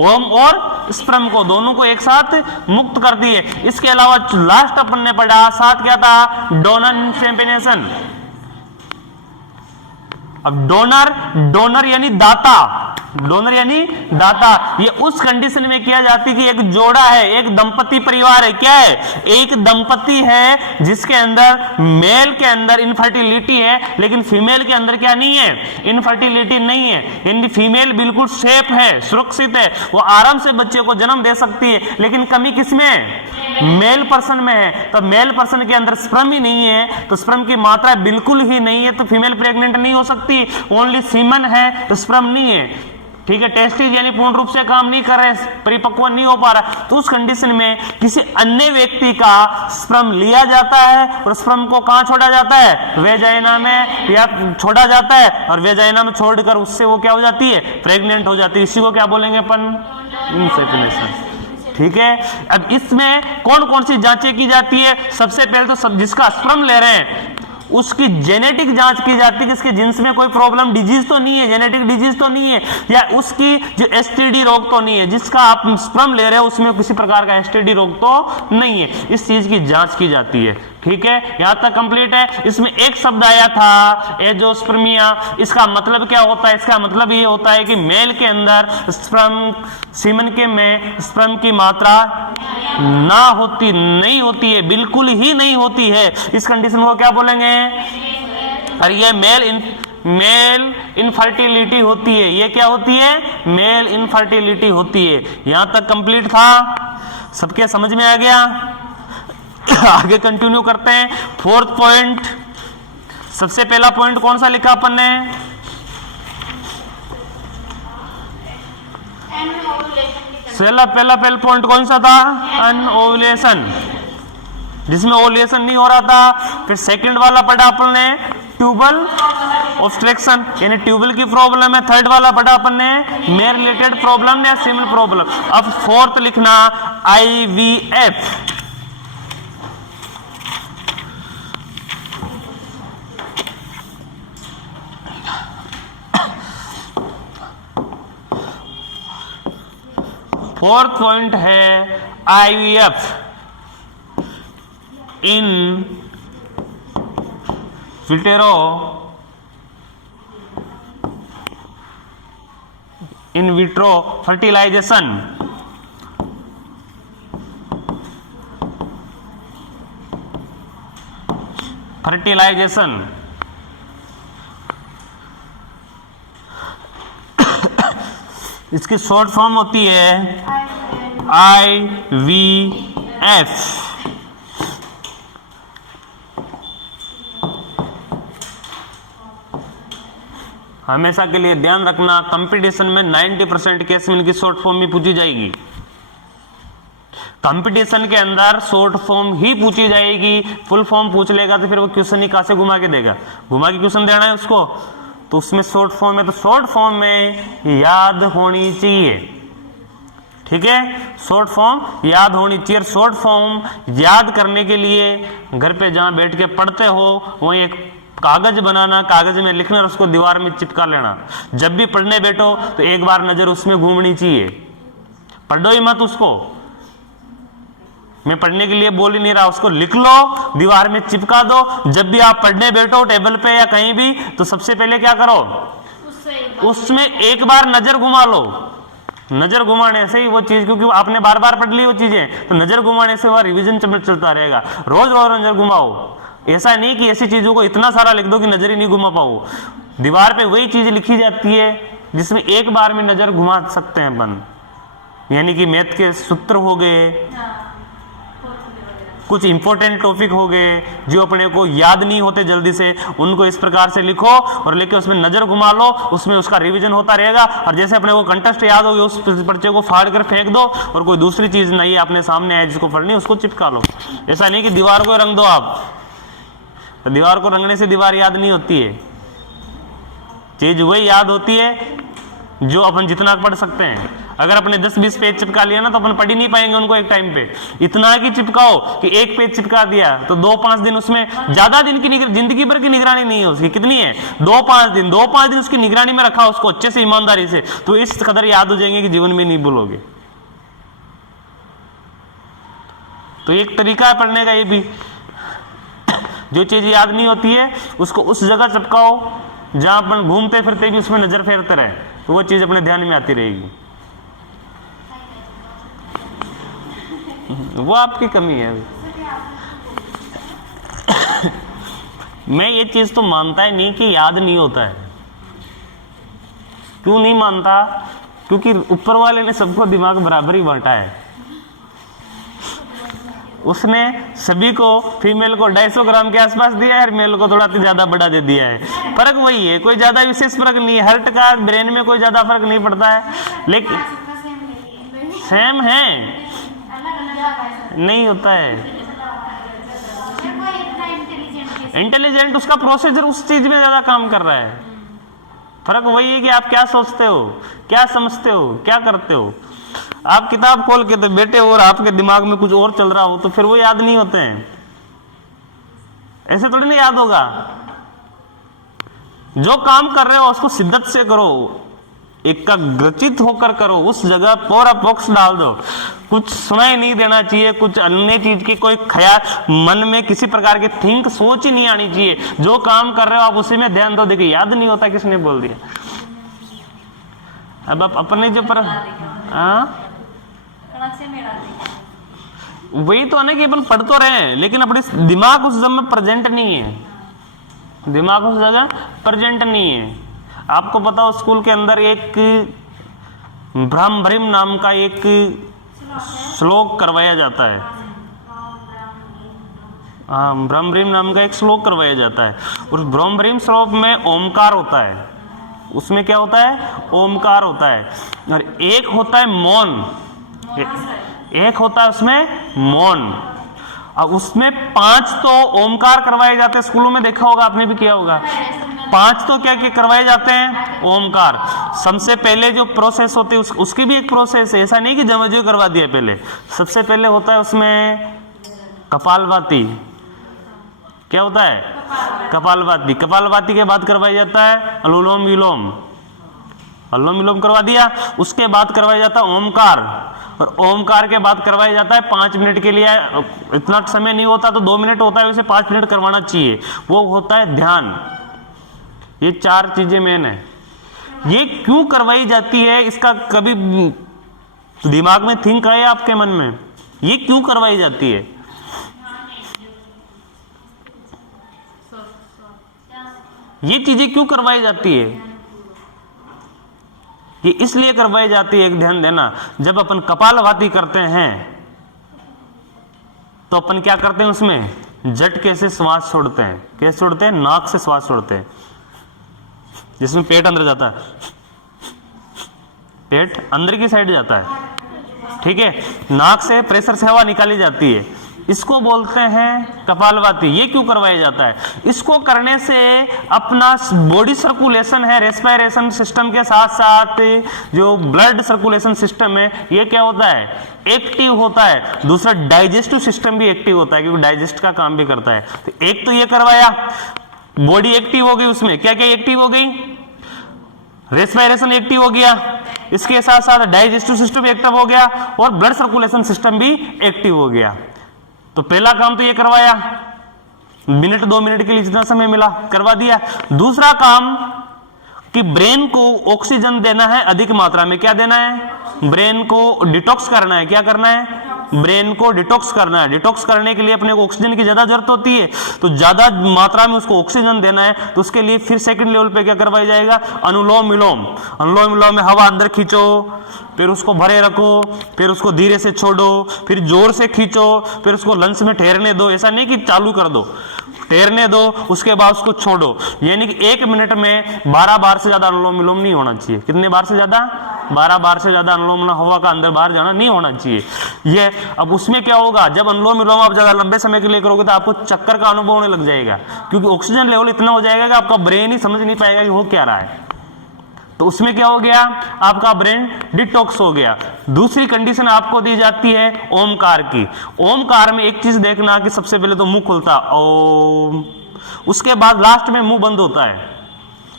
ओम और स्पर्म को दोनों को एक साथ मुक्त करती है। इसके अलावा लास्ट अपन ने पढ़ा, साथ क्या था? Donor insemination. अब डोनर यानी दाता, डोनर यानी दाता। ये उस कंडीशन में किया जाती है कि एक जोड़ा है, एक दंपति परिवार है। क्या है? एक दंपति है जिसके अंदर मेल के अंदर इनफर्टिलिटी है लेकिन फीमेल के अंदर क्या नहीं है? इनफर्टिलिटी नहीं है। यानी फीमेल बिल्कुल सेफ है, सुरक्षित है, वो आराम से बच्चे को जन्म दे सकती है। लेकिन कमी किसमें? मेल पर्सन में है। तो मेल पर्सन के अंदर स्पर्म ही नहीं है, तो स्पर्म की मात्रा बिल्कुल ही नहीं है, तो फीमेल प्रेग्नेंट नहीं हो सकती। ओनली सीमन है तो स्पर्म नहीं है। ठीक है, टेस्टिस यानी पूर्ण रूप से काम नहीं कर रहे, परिपक्व नहीं हो पा रहा, तो उस कंडीशन में किसी अन्य व्यक्ति का स्पर्म लिया जाता है और स्पर्म को कहां छोड़ा जाता है? वेजाइना में या छोड़ा जाता है, और वेजाइना में छोड़कर उससे वो क्या हो जाती है? प्रेग्नेंट हो जाती है। इसी को क्या बोलेंगे अपन? इंसेमिनेशन। ठीक है, अब इसमें कौन कौन सी जांचें की जाती है? सबसे पहले तो जिसका स्पर्म ले रहे हैं उसकी जेनेटिक जांच की जाती है कि इसके जिन्स में कोई प्रॉब्लम, डिजीज तो नहीं है, जेनेटिक डिजीज तो नहीं है, या उसकी जो एसटीडी रोग तो नहीं है। जिसका आप स्पर्म ले रहे हो उसमें किसी प्रकार का एसटीडी रोग तो नहीं है। इस चीज की जांच की जाती है। ठीक है, यहां तक कंप्लीट है। इसमें एक शब्द आया था एजोस्पर्मिया। इसका मतलब क्या होता है? इसका मतलब ये होता है कि मेल के अंदर स्पर्म, सीमन के में स्पर्म की मात्रा नहीं होती है, बिल्कुल ही नहीं होती है। इस कंडीशन को क्या बोलेंगे? और ये मेल इनफर्टिलिटी होती है। ये क्या होती है? मेल इनफर्टिलिटी होती है। यहां तक कंप्लीट था, सबके समझ में आ गया? आगे कंटिन्यू करते हैं। फोर्थ पॉइंट, सबसे पहला पॉइंट कौन सा लिखा अपन ने? पहला पॉइंट कौन सा था? अनओवुलेशन, जिसमें ओवुलेशन नहीं हो रहा था। फिर सेकंड वाला पढ़ा अपन ने ट्यूबल ऑब्स्ट्रक्शन, यानी ट्यूबल की प्रॉब्लम है। थर्ड वाला पढ़ा अपन ने मेल रिलेटेड प्रॉब्लम या सीमन प्रॉब्लम। अब फोर्थ लिखना IVF। फोर्थ पॉइंट है IVF in vitro in vitro fertilization. इसकी शॉर्ट फॉर्म होती है IVF। हमेशा के लिए ध्यान रखना, कंपटीशन में 90% केस में इनकी शॉर्ट फॉर्म ही पूछी जाएगी। कंपटीशन के अंदर शॉर्ट फॉर्म ही पूछी जाएगी। फुल फॉर्म पूछ लेगा तो फिर वो क्वेश्चन ही कहां से घुमा के देगा? घुमा के क्वेश्चन देना है उसको, तो उसमें शॉर्ट फॉर्म है, तो शॉर्ट फॉर्म में याद होनी चाहिए। ठीक है, शॉर्ट फॉर्म याद होनी चाहिए। शॉर्ट फॉर्म याद करने के लिए घर पे जहां बैठ के पढ़ते हो वहीं एक कागज बनाना, कागज में लिखना और उसको दीवार में चिपका लेना। जब भी पढ़ने बैठो तो एक बार नजर उसमें घूमनी चाहिए, पढ़ो ही मत उसको। मैं पढ़ने के लिए बोल ही नहीं रहा, उसको लिख लो, दीवार में चिपका दो। जब भी आप पढ़ने बैठो टेबल पे या कहीं भी, तो सबसे पहले क्या करो, उसमें एक बार नजर घुमा लो। नजर घुमाने से ही वो चीज, क्योंकि आपने बार बार पढ़ ली वो चीजें, तो नजर घुमाने से वह रिवीजन चलता रहेगा। रोज रोज नजर घुमाओ। ऐसा नहीं कि ऐसी चीजों को इतना सारा लिख दो कि नजर ही नहीं घुमा पाओ। दीवार पे वही चीज लिखी जाती है जिसमें एक बार में नजर घुमा सकते हैं अपन, यानी कि मैथ के सूत्र हो गए, कुछ इंपॉर्टेंट टॉपिक हो गए जो अपने को याद नहीं होते जल्दी से, उनको इस प्रकार से लिखो और लेके उसमें नजर घुमा लो, उसमें उसका रिवीजन होता रहेगा। और जैसे अपने को कंटेस्ट याद हो गया, उस पर्चे को फाड़ कर फेंक दो और कोई दूसरी चीज नहीं अपने सामने है जिसको पढ़नी, उसको चिपका लो। ऐसा नहीं कि दीवार को रंग दो आप, तो दीवार को रंगने से दीवार याद नहीं होती है। चीज वही याद होती है जो अपन जितना पढ़ सकते हैं। अगर अपने 10-20 पेज चिपका लिया ना तो अपन पढ़ ही नहीं पाएंगे उनको एक टाइम पे। इतना की चिपकाओ कि एक पेज चिपका दिया तो 2-5 दिन, उसमें ज्यादा दिन की जिंदगी भर की निगरानी नहीं है उसकी, कितनी है 2-5 दिन, 2-5 दिन उसकी निगरानी में रखा उसको अच्छे से ईमानदारी से, तो इस कदर याद हो जाएंगे कि जीवन में नहीं भूलोगे। तो एक तरीका है पढ़ने का ये भी, जो चीज याद नहीं होती है उसको उस जगह चिपकाओ जहां अपन घूमते फिरते भी उसमें नजर फेरते रहे, तो वो चीज अपने ध्यान में आती रहेगी। वो आपकी कमी है। मैं ये चीज तो मानता ही नहीं कि याद नहीं होता है। क्यों नहीं मानता? क्योंकि ऊपर वाले ने सबको दिमाग बराबर ही बांटा है। उसने सभी को, फीमेल को 250 ग्राम के आसपास दिया है, मेल को थोड़ा ज्यादा बड़ा दे दिया है। फर्क वही है, कोई ज्यादा विशेष फर्क नहीं है। हर्ट का ब्रेन में कोई ज्यादा फर्क नहीं पड़ता है, लेकिन सेम है नहीं होता है। इंटेलिजेंट उसका प्रोसीजर उस चीज में ज्यादा काम कर रहा है। फर्क वही है कि आप क्या सोचते हो, क्या समझते हो, क्या करते हो। आप किताब खोल के तो बैठे हो और आपके दिमाग में कुछ और चल रहा हो तो फिर वो याद नहीं होते हैं। ऐसे थोड़ी ना याद होगा। जो काम कर रहे हो उसको शिद्दत से करो, एकाग्रचित होकर करो, उस जगह पूरा फोकस डाल दो। कुछ सुनाई नहीं देना चाहिए, कुछ अन्य चीज की कोई ख्याल मन में किसी प्रकार की थिंक सोच ही नहीं आनी चाहिए। जो काम कर रहे हो आप उसी में ध्यान दो। देखिए याद नहीं होता किसने बोल दिया। अब आप अपने जो पर वही तो है ना कि अपन पढ़ तो रहे हैं लेकिन अपने दिमाग उस जगह प्रेजेंट नहीं है। दिमाग उस जगह प्रेजेंट नहीं है। आपको पता हो स्कूल के अंदर एक ब्रह्मभ्रीम नाम का एक श्लोक करवाया जाता है। हाँ, ब्रह्मभ्रीम नाम का एक श्लोक करवाया जाता है। उस ब्रह्मभ्रीम श्लोक में ओमकार होता है। उसमें क्या होता है? ओमकार होता है। और एक होता है मौन, एक होता है उसमें मौन। अब उसमें 5 तो ओमकार करवाए जाते हैं। स्कूलों में देखा होगा, आपने भी किया होगा। 5 तो क्या करवाए जाते हैं? ओमकार। सबसे पहले जो प्रोसेस होती है उसकी भी एक प्रोसेस है। ऐसा नहीं कि जमजो करवा दिया पहले। सबसे पहले होता है उसमें कपालभाति। क्या होता है? कपालभाति। कपालभाति के बाद करवाया जाता है अनुलोम विलोम। अनुलोम विलोम करवा दिया। उसके बाद करवाया जाता है ओमकार। और ओमकार के बाद करवाया जाता है 5 मिनट के लिए। इतना समय नहीं होता तो 2 मिनट होता है, वैसे 5 मिनट करवाना चाहिए। वो होता है ध्यान। ये 4 चीजें मेन है। ये क्यों करवाई जाती है इसका कभी दिमाग में थिंक आया आपके मन में? ये क्यों करवाई जाती है? ये चीजें क्यों करवाई जाती है? ये इसलिए करवाई जाती है, एक ध्यान देना, जब अपन कपालभाति करते हैं तो अपन क्या करते हैं? उसमें झटके से श्वास छोड़ते हैं। कैसे छोड़ते हैं? नाक से श्वास छोड़ते हैं, जिसमें पेट अंदर जाता है। पेट अंदर की साइड जाता है, ठीक है। नाक से प्रेशर से हवा निकाली जाती है। इसको बोलते हैं कपालभाति। ये क्यों करवाया जाता है? इसको करने से अपना बॉडी सर्कुलेशन है, रेस्पिरेशन सिस्टम के साथ साथ जो ब्लड सर्कुलेशन सिस्टम है, ये क्या होता है? एक्टिव होता है। दूसरा डाइजेस्टिव सिस्टम भी एक्टिव होता है, क्योंकि डाइजेस्ट का काम भी करता है। तो एक तो ये करवाया, बॉडी एक्टिव हो गई। उसमें क्या क्या एक्टिव हो गई? रेस्पिरेशन एक्टिव हो गया, इसके साथ साथ डाइजेस्टिव सिस्टम भी एक्टिव हो गया और ब्लड सर्कुलेशन सिस्टम भी एक्टिव हो गया। तो पहला काम तो ये करवाया, मिनट 2 मिनट के लिए जितना समय मिला करवा दिया। दूसरा काम कि ब्रेन को ऑक्सीजन देना है अधिक मात्रा में। क्या देना है? ब्रेन को डिटॉक्स करना है। क्या करना है? ब्रेन को डिटॉक्स करना है। डिटॉक्स करने के लिए अपने को ऑक्सीजन की ज्यादा जरूरत होती है, तो ज्यादा मात्रा में उसको ऑक्सीजन देना है, तो उसके लिए फिर सेकंड लेवल पे क्या करवाया जाएगा? अनुलोम विलोम। अनुलोम विलोम में हवा अंदर खींचो, फिर उसको भरे रखो, फिर उसको धीरे से छोड़ो, फिर जोर से खींचो, फिर उसको लंग्स में ठहरने दो। ऐसा नहीं कि चालू कर दो, ठहरने दो, उसके बाद उसको छोड़ो। यानी कि 1 मिनट में 12 बार से ज्यादा अनुलोम विलोम नहीं होना चाहिए। कितने बार से ज्यादा? 12 बार से ज्यादा अनुलोम विलोम, हवा का अंदर बाहर जाना नहीं होना चाहिए। ये अब उसमें क्या होगा, जब अनुलोम विलोम आप ज्यादा लंबे समय के लिए करोगे तो आपको चक्कर का अनुभव होने लग जाएगा, क्योंकि ऑक्सीजन लेवल इतना हो जाएगा कि आपका ब्रेन ही समझ नहीं पाएगा कि हो क्या रहा है। तो उसमें क्या हो गया? आपका ब्रेन डिटॉक्स हो गया। दूसरी कंडीशन आपको दी जाती है ओमकार की। ओमकार में एक चीज देखना कि सबसे पहले तो मुंह खुलता ओम, उसके बाद लास्ट में मुंह बंद होता है,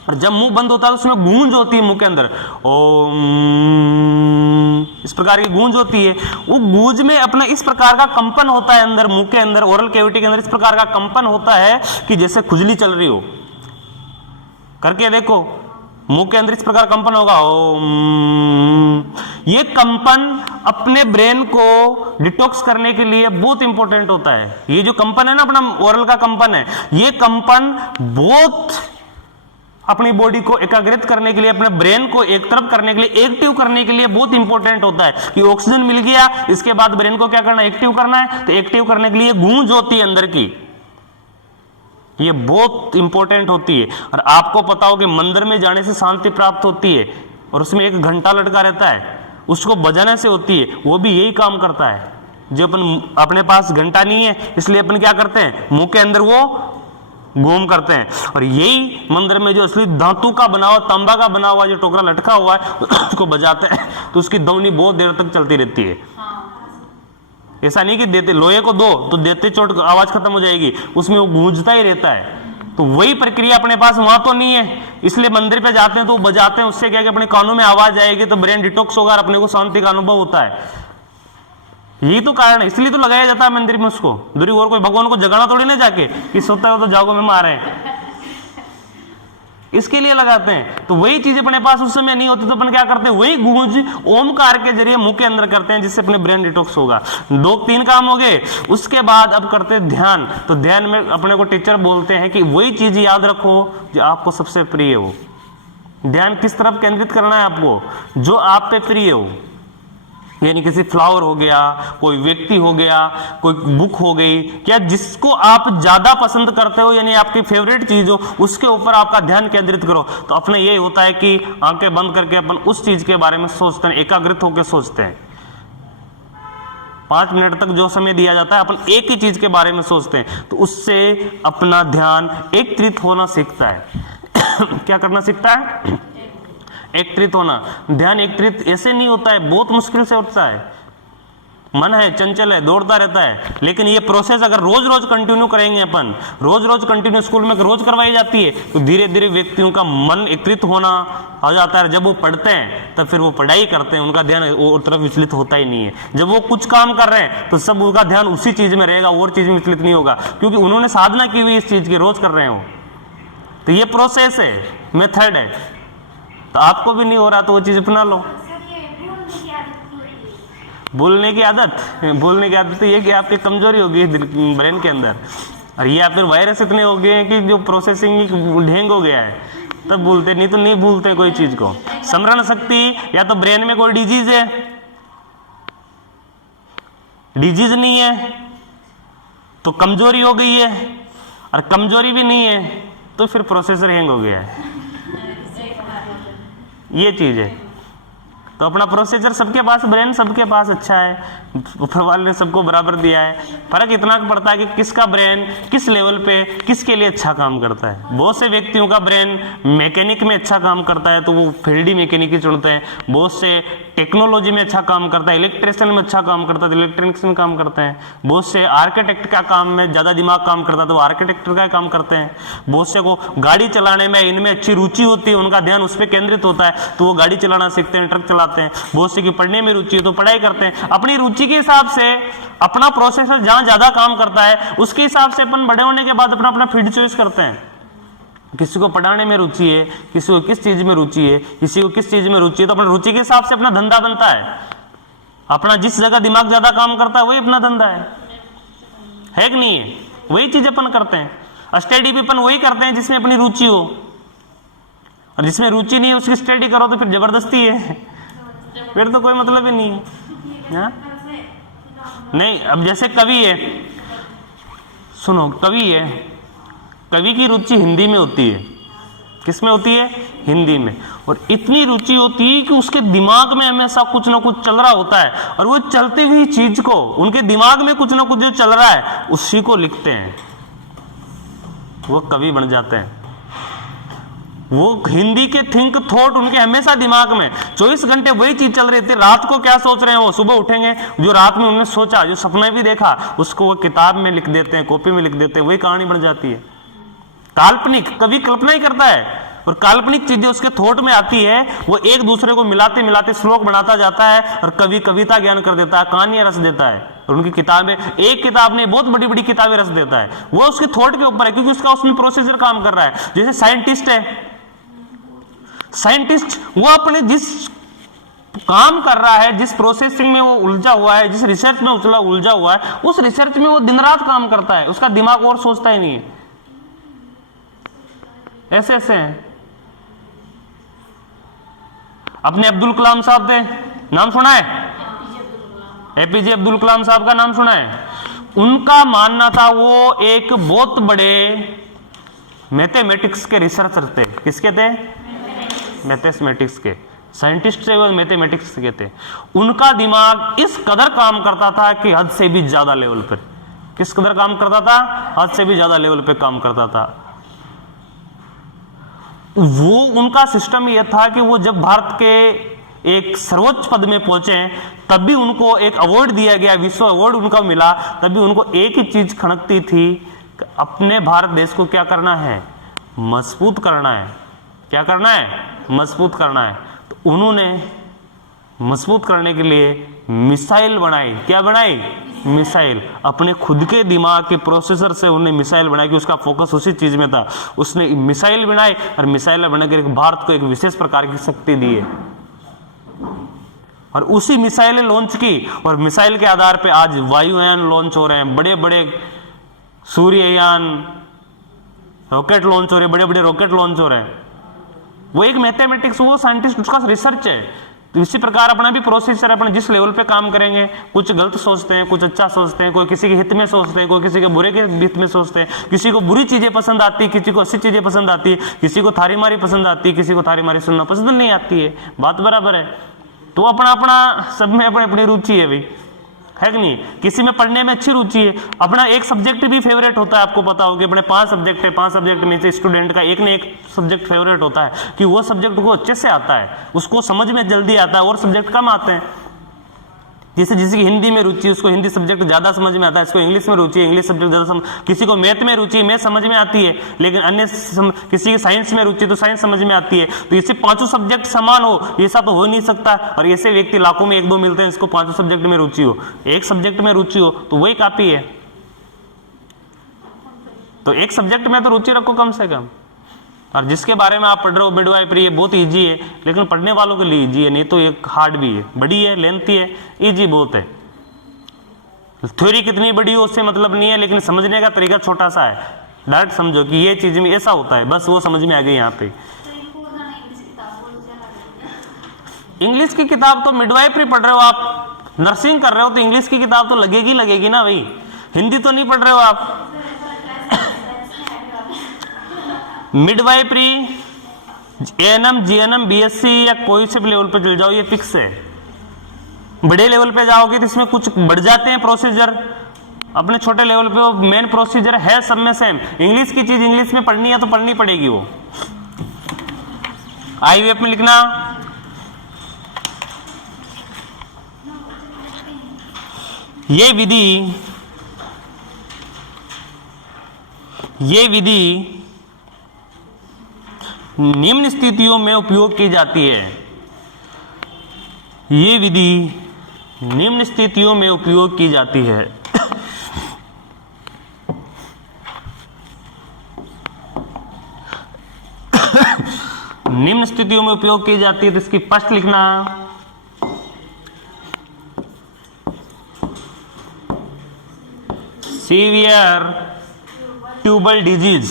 और जब मुंह बंद होता है तो उसमें गूंज होती है मुंह के अंदर, ओम, इस प्रकार की गूंज होती है। वो गूंज में अपना इस प्रकार का कंपन होता है अंदर, मुंह के अंदर, ओरल कैविटी के अंदर इस प्रकार का कंपन होता है कि जैसे खुजली चल रही हो। करके देखो, मुंह के अंदर इस प्रकार कंपन होगा, ओम। ये कंपन अपने ब्रेन को डिटॉक्स करने के लिए बहुत इंपॉर्टेंट होता है। ये जो कंपन है ना, अपना ओरल का कंपन है, ये कंपन बहुत अपनी बॉडी को एकाग्रित करने के लिए, अपने ब्रेन को एक तरफ करने के लिए, एक्टिव करने के लिए बहुत इंपॉर्टेंट होता है। कि ऑक्सीजन मिल गया, इसके बाद ब्रेन को क्या करना है? एक्टिव करना है। तो एक्टिव करने के लिए गूंज होती है अंदर की, ये बहुत इंपॉर्टेंट होती है। और आपको पता हो कि मंदिर में जाने से शांति प्राप्त होती है, और उसमें एक घंटा लटका रहता है, उसको बजाने से होती है, वो भी यही काम करता है। जो अपन, अपने पास घंटा नहीं है, इसलिए अपन क्या करते हैं? मुंह के अंदर वो घूम करते हैं। और यही मंदिर में जो असली धातु का बना हुआ, तांबा का बना हुआ जो टोकरा लटका हुआ है, उसको बजाते हैं, तो उसकी ध्वनि बहुत देर तक चलती रहती है। ऐसा नहीं कि देते लोहे को दो तो देते चोट आवाज खत्म हो जाएगी, उसमें वो गूंजता ही रहता है। तो वही प्रक्रिया अपने पास वहां तो नहीं है, इसलिए मंदिर पे जाते हैं तो बजाते हैं, उससे क्या कि अपने कानों में आवाज आएगी, तो ब्रेन डिटॉक्स होगा और अपने को शांति का अनुभव होता है। यही तो कारण है, इसलिए तो लगाया जाता है मंदिर में उसको। दूरी और कोई भगवान को जगाना थोड़ी ना जाके कि सोता हो तो जागो में मारे, इसके लिए लगाते हैं। तो वही चीज अपने पास उस समय नहीं होती, तो अपन क्या करते हैं? वही गूंज ओमकार के जरिए मुंह के अंदर करते हैं, जिससे अपने ब्रेन डिटॉक्स होगा। 2-3 काम हो गए। उसके बाद अब करते हैं ध्यान। तो ध्यान में अपने को टीचर बोलते हैं कि वही चीज याद रखो जो आपको सबसे प्रिय हो। ध्यान किस तरफ केंद्रित करना है आपको? जो आप पे प्रिय हो, यानी किसी फ्लावर हो गया, कोई व्यक्ति हो गया, कोई बुक हो गई, क्या जिसको आप ज्यादा पसंद करते हो, यानी आपकी फेवरेट चीज हो, उसके ऊपर आपका ध्यान केंद्रित करो। तो अपने यही होता है कि आंखें बंद करके अपन उस चीज के बारे में सोचते हैं, एकाग्रित होकर सोचते हैं। 5 मिनट तक जो समय दिया जाता है, अपन एक ही चीज के बारे में सोचते हैं, तो उससे अपना ध्यान एकत्रित होना सीखता है। क्या करना सीखता है? एकत्रित होना। ध्यान एकत्रित ऐसे नहीं होता है, बहुत मुश्किल से होता है। मन है, चंचल है, दौड़ता रहता है, लेकिन ये प्रोसेस अगर रोज रोज कंटिन्यू करेंगे अपन, रोज रोज कंटिन्यू स्कूल में रोज करवाई जाती है, तो धीरे धीरे व्यक्तियों का मन एकत्रित होना आ जाता है। जब वो पढ़ते हैं तब फिर वो पढ़ाई करते हैं, उनका ध्यान और तरफ विचलित होता ही नहीं है। जब वो कुछ काम कर रहे हैं तो सब उनका ध्यान उसी चीज में रहेगा, और चीज में विचलित नहीं होगा, क्योंकि उन्होंने साधना की हुई इस चीज की, रोज कर रहे हो। तो ये प्रोसेस है, मेथड है। तो आपको भी नहीं हो रहा तो वो चीज अपना लो। बोलने की आदत तो ये कि आपकी कमजोरी होगी ब्रेन के अंदर, और ये फिर वायरस इतने हो गए हैं कि जो प्रोसेसिंग ढेंग हो गया है, तब भूलते, नहीं तो नहीं भूलते कोई चीज को। स्मरण शक्ति, या तो ब्रेन में कोई डिजीज है, डिजीज नहीं है तो कमजोरी हो गई है, और कमजोरी भी नहीं है तो फिर प्रोसेसर हैंग हो गया है। ये चीज है। तो अपना प्रोसेसर सबके पास, ब्रेन सबके पास अच्छा है, ऊपर वाले ने सबको बराबर दिया है। फर्क इतना पड़ता है कि किसका ब्रेन किस लेवल पे किसके लिए अच्छा काम करता है। बहुत से व्यक्तियों का ब्रेन मैकेनिक में अच्छा काम करता है तो वो फील्डी मैकेनिक ही चुनते हैं, बहुत से टेक्नोलॉजी में अच्छा काम करता है, इलेक्ट्रिशियन में अच्छा काम करता है तो इलेक्ट्रॉनिक्स में काम करते हैं। बहुत से आर्किटेक्ट का काम में ज्यादा दिमाग काम करता है तो वो आर्किटेक्टर का काम करते हैं। बहुत से को गाड़ी चलाने में इनमें अच्छी रुचि होती है, उनका ध्यान उस पर केंद्रित होता है तो वो गाड़ी चलाना सीखते हैं, ट्रक चलाते हैं। बहुत से की पढ़ने में रुचि है तो पढ़ाई करते हैं। अपनी रुचि के हिसाब से अपना प्रोसेसर जहां ज्यादा काम करता है उसके हिसाब से अपन बड़े होने के बाद अपना अपना फील्ड चॉइस करते हैं। किसी को पढ़ाने में रुचि है, किसी को किस चीज में रुचि है, किसी को किस चीज में रुचि है, तो अपनी रुचि के हिसाब से अपना धंधा बनता है। अपना जिस जगह दिमाग ज्यादा काम करता है वही अपना धंधा है कि नहीं है? वही चीज अपन करते हैं। स्टडी भी अपन वही करते हैं जिसमें अपनी रुचि हो, और जिसमें रुचि नहीं है उसकी स्टडी करो तो फिर जबरदस्ती है, फिर तो कोई मतलब ही नहीं है ना? नहीं, अब जैसे कवि है, सुनो, कवि है, कवि की रुचि हिंदी में होती है। किसमें होती है? हिंदी में। और इतनी रुचि होती है कि उसके दिमाग में हमेशा कुछ ना कुछ चल रहा होता है, और वो चलती हुई चीज को, उनके दिमाग में कुछ ना कुछ जो चल रहा है उसी को लिखते हैं, वो कवि बन जाते हैं। वो हिंदी के थिंक थॉट उनके हमेशा दिमाग में 24 घंटे वही चीज चल रही थी। रात को क्या सोच रहे हैं वो सुबह उठेंगे, जो रात में उन्होंने सोचा, जो सपने भी देखा उसको वो किताब में लिख देते हैं, कॉपी में लिख देते हैं, वही कहानी बन जाती है। काल्पनिक, कवि कल्पना ही करता है और काल्पनिक चीजें उसके थॉट में आती है, वो एक दूसरे को मिलाते मिलाते श्लोक बनाता जाता है, और कवि कविता ज्ञान कर देता है, कहानियां रच देता है। और उनकी किताबें, एक किताब ने बहुत बड़ी बड़ी किताबें रच देता है। वो उसके थॉट के ऊपर है, क्योंकि उसका उसमें प्रोसीजर काम कर रहा है। जैसे साइंटिस्ट है, साइंटिस्ट वो अपने जिस काम कर रहा है, जिस प्रोसेसिंग में वो उलझा हुआ है, जिस रिसर्च में उलझा हुआ है, उस रिसर्च में वो दिन रात काम करता है, उसका दिमाग और सोचता ही नहीं है। ऐसे ऐसे हैं। अपने अब्दुल कलाम साहब थे, नाम सुना है? एपीजे अब्दुल कलाम साहब का नाम सुना है? उनका मानना था वो एक बहुत बड़े मैथमेटिक्स के रिसर्चर थे। किसके थे? मैथमेटिक्स के साइंटिस्ट थे, वो मैथमेटिक्स के थे। उनका दिमाग इस कदर काम करता था कि हद से भी ज्यादा लेवल पर। किस कदर काम करता था? हद से भी ज्यादा लेवल पे काम करता था। वो उनका सिस्टम यह था कि वो जब भारत के एक सर्वोच्च पद में पहुंचे तब भी उनको एक अवार्ड दिया गया, विश्व अवार्ड उनका मिला, तब भी उनको एक ही चीज खनकती थी कि अपने भारत देश को क्या करना है? मजबूत करना है। क्या करना है? मजबूत करना है। तो उन्होंने मजबूत करने के लिए मिसाइल बनाई। क्या बनाई? मिसाइल। अपने खुद के दिमाग के प्रोसेसर से उन्हें मिसाइल बनाई कि उसका फोकस उसी चीज में था। उसने मिसाइल बनाई और मिसाइल बनाकर भारत को एक विशेष प्रकार की शक्ति दी है, और उसी मिसाइल लॉन्च की, और मिसाइल के आधार पे आज वायुयान लॉन्च हो रहे हैं, बड़े बड़े सूर्ययान रॉकेट लॉन्च हो रहे हैं, बड़े बड़े रॉकेट लॉन्च हो रहे हैं। वो एक मैथमेटिक्स, वो साइंटिस्ट, उसका रिसर्च है। तो इसी प्रकार अपना भी प्रोसेसर, अपने जिस लेवल पे काम करेंगे, कुछ गलत सोचते हैं, कुछ अच्छा सोचते हैं, कोई किसी के हित में सोचते हैं, कोई किसी के बुरे के हित में सोचते हैं, किसी को बुरी चीजें पसंद आती है, किसी को अच्छी चीजें पसंद आती है, किसी को थारी मारी पसंद आती है, किसी को थारी मारी सुनना पसंद नहीं आती है। बात बराबर है। तो अपना अपना सब में अपनी अपनी रुचि है भाई, है कि नहीं? किसी में पढ़ने में अच्छी रुचि है, अपना एक सब्जेक्ट भी फेवरेट होता है। आपको पता हो कि अपने 5 सब्जेक्ट है, 5 सब्जेक्ट में से स्टूडेंट का एक न एक सब्जेक्ट फेवरेट होता है कि वो सब्जेक्ट को अच्छे से आता है, उसको समझ में जल्दी आता है, और सब्जेक्ट कम आते हैं। जैसे जिसकी हिंदी में रुचि, उसको हिंदी सब्जेक्ट ज्यादा समझ में आता है, इसको इंग्लिश में रुचि है, इंग्लिश सब्जेक्ट ज्यादा किसी को मैथ में रुचि है, मैथ समझ में आती है, लेकिन अन्य किसी की साइंस में रुचि तो साइंस समझ में आती है। तो इससे 5 सब्जेक्ट समान हो, ऐसा तो हो नहीं सकता। और ऐसे व्यक्ति लाखों में 1-2 मिलते हैं इसको 5 सब्जेक्ट में रुचि हो। एक सब्जेक्ट में रुचि हो तो वही काफी है। तो एक सब्जेक्ट में तो रुचि रखो कम से कम। और जिसके बारे में आप पढ़ रहे हो मिडवाइफरी, ये बहुत इजी है, लेकिन पढ़ने वालों के लिए इजी है, नहीं तो ये हार्ड भी है, बड़ी है, लेंथी है, इजी बहुत है। थ्योरी कितनी बड़ी हो उससे मतलब नहीं है, लेकिन समझने का तरीका छोटा सा है। डायरेक्ट समझो कि ये चीज में ऐसा होता है, बस वो समझ में आ गई यहाँ पे। इंग्लिश की किताब तो मिडवाइफरी पढ़ रहे हो आप, नर्सिंग कर रहे हो तो इंग्लिश की किताब तो लगेगी ना भाई। हिंदी तो नहीं पढ़ रहे हो आप। मिडवाइफरी, एएनएम, जीएनएम, बीएससी या कोई से भी लेवल पे चल जाओ, ये फिक्स है। बड़े लेवल पे जाओगे तो इसमें कुछ बढ़ जाते हैं प्रोसीजर, अपने छोटे लेवल पे वो मेन प्रोसीजर है सब में सेम। इंग्लिश की चीज इंग्लिश में पढ़नी है तो पढ़नी पड़ेगी। वो आईवीएफ में लिखना, ये विधि निम्न स्थितियों में उपयोग की जाती है। ये विधि निम्न स्थितियों में उपयोग की जाती है। निम्न स्थितियों में उपयोग की जाती है, तो इसकी स्पष्ट लिखना। Severe tubal disease,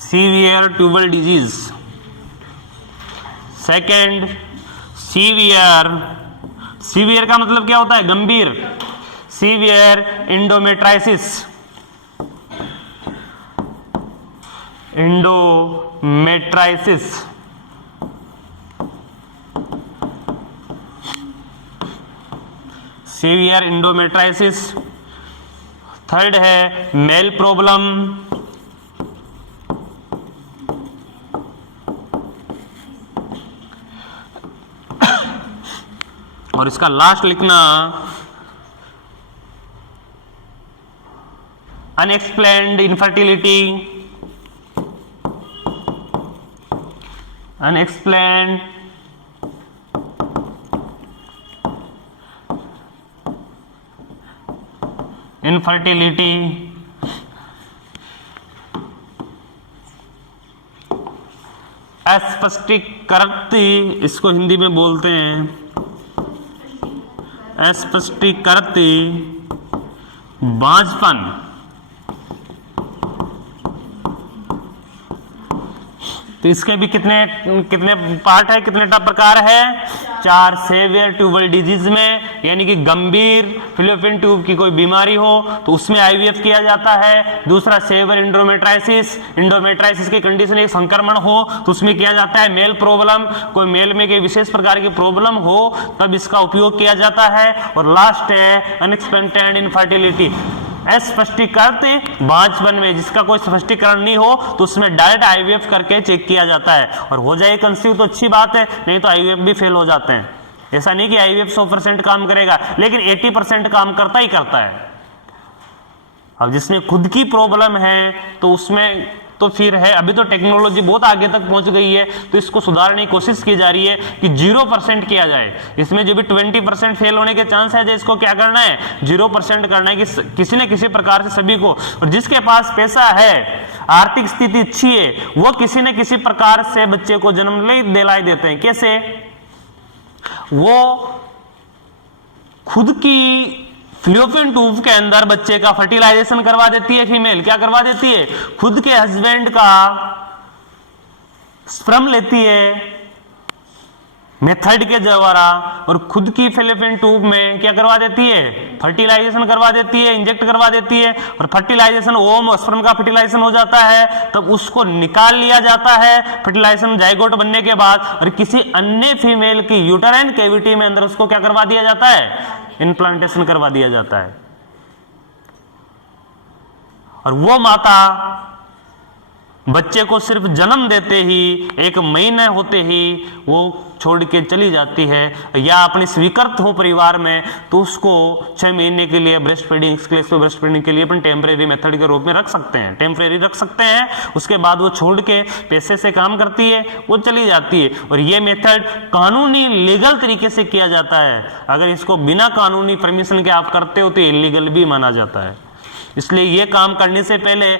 severe tubal disease. Second, severe, severe का मतलब क्या होता है? गंभीर। Severe endometriosis, endometriosis. Severe endometriosis. Third है मेल प्रॉब्लम, और इसका लास्ट लिखना अनएक्सप्लेन्ड इनफर्टिलिटी, अनएक्सप्लेन्ड इनफर्टिलिटी। अस्पष्टीकृति, इसको हिंदी में बोलते हैं अस्पष्टीकृति बांझपन। तो इसके भी कितने पार्ट है, कितने प्रकार है? 4। सेवियर ट्यूबल डिजीज में, यानी कि गंभीर फिलिपिन ट्यूब की कोई बीमारी हो तो उसमें आईवीएफ किया जाता है। दूसरा सेवियर इंडोमेट्राइसिस, इंडोमेट्राइसिस की कंडीशन एक संक्रमण हो तो उसमें किया जाता है। मेल प्रॉब्लम, कोई मेल में कोई विशेष प्रकार की प्रॉब्लम हो तब इसका उपयोग किया जाता है। और लास्ट है अनएक्सपेक्टेड इनफर्टिलिटी, अस्पष्टीकृत बांझपन में जिसका कोई स्पष्टीकरण नहीं हो तो उसमें डायरेक्ट आईवीएफ करके चेक किया जाता है। और हो जाए कंसीव तो अच्छी बात है, नहीं तो आईवीएफ भी फेल हो जाते हैं। ऐसा नहीं कि आईवीएफ 100% काम करेगा, लेकिन 80% काम करता ही करता है। अब जिसमें खुद की प्रॉब्लम है तो उसमें तो फिर है, अभी तो टेक्नोलॉजी बहुत आगे तक पहुंच गई है तो इसको सुधारने की कोशिश की जा रही है कि 0% किया जाए। इसमें जो भी 20% फेल होने के चांस है, इसको क्या करना है? 0% करना है कि किसी न किसी प्रकार से सभी को। और जिसके पास पैसा है, आर्थिक स्थिति अच्छी है, वो किसी न किसी प्रकार से बच्चे को जन्म दिला देते हैं। कैसे? वो खुद की फ्लूपियन ट्यूब के अंदर बच्चे का फर्टिलाइजेशन करवा देती है। फीमेल क्या करवा देती है? खुद के हस्बैंड का स्पर्म लेती है मेथड के द्वारा और खुद की फ्लूपियन ट्यूब में क्या करवा देती है? फर्टिलाइजेशन करवा देती है, इंजेक्ट करवा देती है। और फर्टिलाइजेशन ओम स्पर्म का फर्टिलाइजेशन हो जाता है, तब उसको निकाल लिया जाता है फर्टिलाइजेशन जाइगोट बनने के बाद, और किसी अन्य फीमेल की यूटेराइन कैविटी में अंदर उसको क्या करवा दिया जाता है? इम्प्लांटेशन करवा दिया जाता है। और वो माता बच्चे को सिर्फ जन्म देते ही 1 महीने होते ही वो छोड़ के चली जाती है, या अपनी स्वीकृत हो परिवार में तो उसको 6 महीने के लिए ब्रेस्ट फीडिंग, ब्रेस्ट फीडिंग के लिए अपन टेम्परेरी मेथड के रूप में रख सकते हैं, टेम्परेरी रख सकते हैं। उसके बाद वो छोड़ के पैसे से काम करती है, वो चली जाती है। और ये मेथड कानूनी लीगल तरीके से किया जाता है। अगर इसको बिना कानूनी परमिशन के आप करते हो तो इलीगल भी माना जाता है। इसलिए ये काम करने से पहले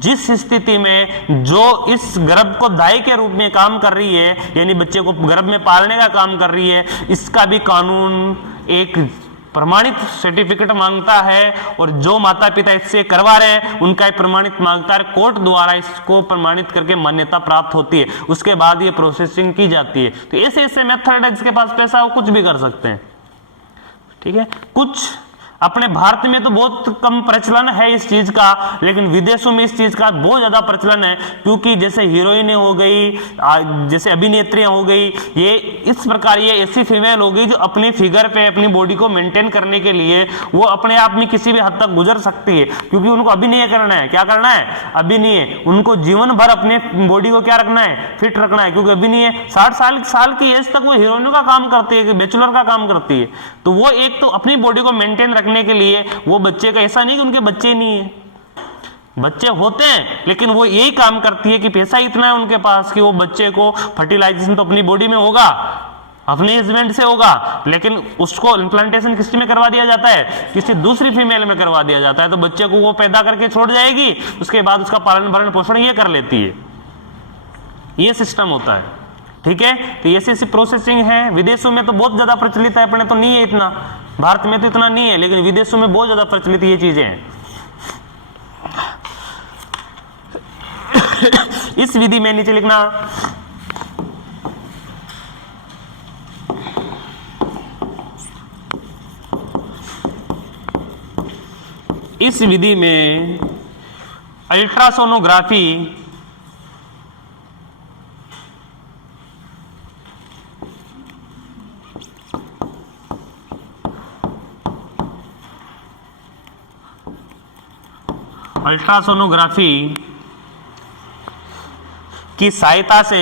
जिस स्थिति में जो इस गर्भ को दाई के रूप में काम कर रही है, यानी बच्चे को गर्भ में पालने का काम कर रही है, इसका भी कानून एक प्रमाणित सर्टिफिकेट मांगता है। और जो माता पिता इससे करवा रहे हैं उनका एक प्रमाणित मांगता है, कोर्ट द्वारा इसको प्रमाणित करके मान्यता प्राप्त होती है। उसके बाद ये प्रोसेसिंग की जाती है। तो ऐसे ऐसे मेथड है, जिसके पास पैसा हो कुछ भी कर सकते हैं। ठीक है, कुछ अपने भारत में तो बहुत कम प्रचलन है इस चीज का, लेकिन विदेशों में इस चीज का बहुत ज्यादा प्रचलन है, क्योंकि जैसे हीरोइनें हो गई, जैसे अभिनेत्रियां हो गई, ये इस प्रकार ये ऐसी फीमेल हो गई जो अपनी फिगर पे, अपनी बॉडी को मेंटेन करने के लिए वो अपने आप में किसी भी हद तक गुजर सकती है, क्योंकि उनको अभिनय करना है। क्या करना है? अभिनय। उनको जीवन भर अपने बॉडी को क्या रखना है? फिट रखना है, क्योंकि अभिनय 60 साल की एज तक वो हीरोइनों का काम करती है, बैचलर का काम करती है। तो वो एक तो अपनी बॉडी को मेंटेन रखने के लिए वो बच्चे का, ऐसा नहीं कि उनके बच्चे नहीं है, बच्चे होते हैं, लेकिन वो यही काम करती है कि पैसा इतना है उनके पास कि वो बच्चे को फर्टिलाइजेशन तो अपनी बॉडी में होगा, अपने हस्बैंड से होगा, लेकिन उसको इम्प्लांटेशन किसी में करवा दिया जाता है? किसी दूसरी फीमेल में करवा दिया जाता है। तो बच्चे को वो पैदा करके छोड़ जाएगी, उसके बाद उसका पालन भरण पोषण ये कर लेती है। ये सिस्टम होता है, ठीक है। तो ऐसी प्रोसेसिंग है। विदेशों में तो बहुत ज्यादा प्रचलित है, अपने तो नहीं है इतना, भारत में तो इतना नहीं है, लेकिन विदेशों में बहुत ज्यादा प्रचलित ये चीजें हैं। इस विधि में नीचे लिखना, इस विधि में अल्ट्रासोनोग्राफी की सहायता से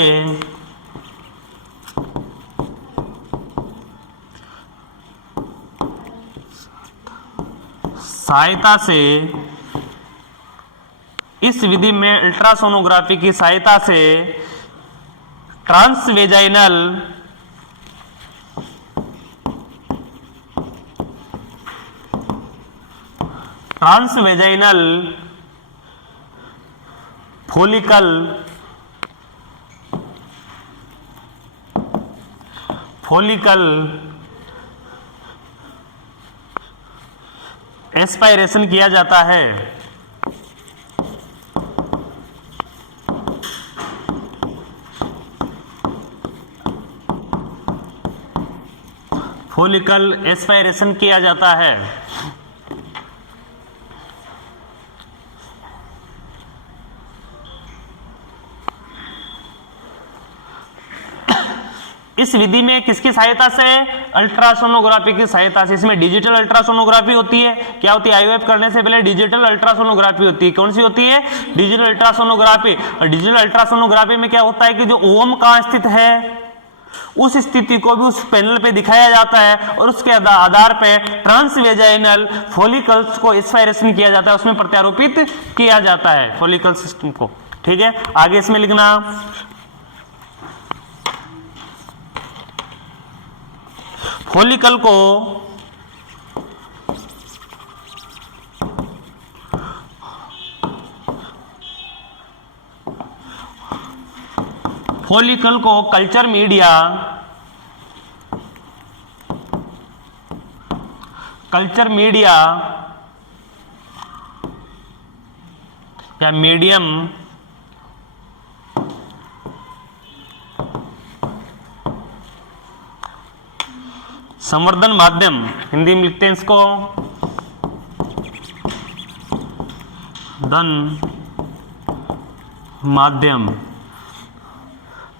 इस विधि में अल्ट्रासोनोग्राफी की सहायता से ट्रांसवेजाइनल फॉलिकल एस्पायरेशन किया जाता है। फॉलिकल एस्पायरेशन किया जाता है। इस विधि में किसकी सहायता से? अल्ट्रासोनोग्राफी की सहायता से। इसमें डिजिटल अल्ट्रासोनोग्राफी होती है। क्या होती है? आईवीएफ करने से पहले डिजिटल अल्ट्रासोनोग्राफी होती है। कौन सी होती है? Digital ultrasonography. और डिजिटल अल्ट्रासोनोग्राफी में क्या होता है कि जो ओवम कहाँ स्थित है उस स्थिति को भी उस पैनल पे दिखाया जाता है, और उसके आधार पे ट्रांसवेजाइनल फॉलिकल्स को एस्पायरेशन किया जाता है, उसमें प्रत्यारोपित किया जाता है फॉलिकल सिस्टम को। ठीक है, आगे इसमें लिखना, फॉलिकल को कल्चर मीडिया या मीडियम संवर्धन माध्यम, हिंदी में लिखते हैं इसको धन माध्यम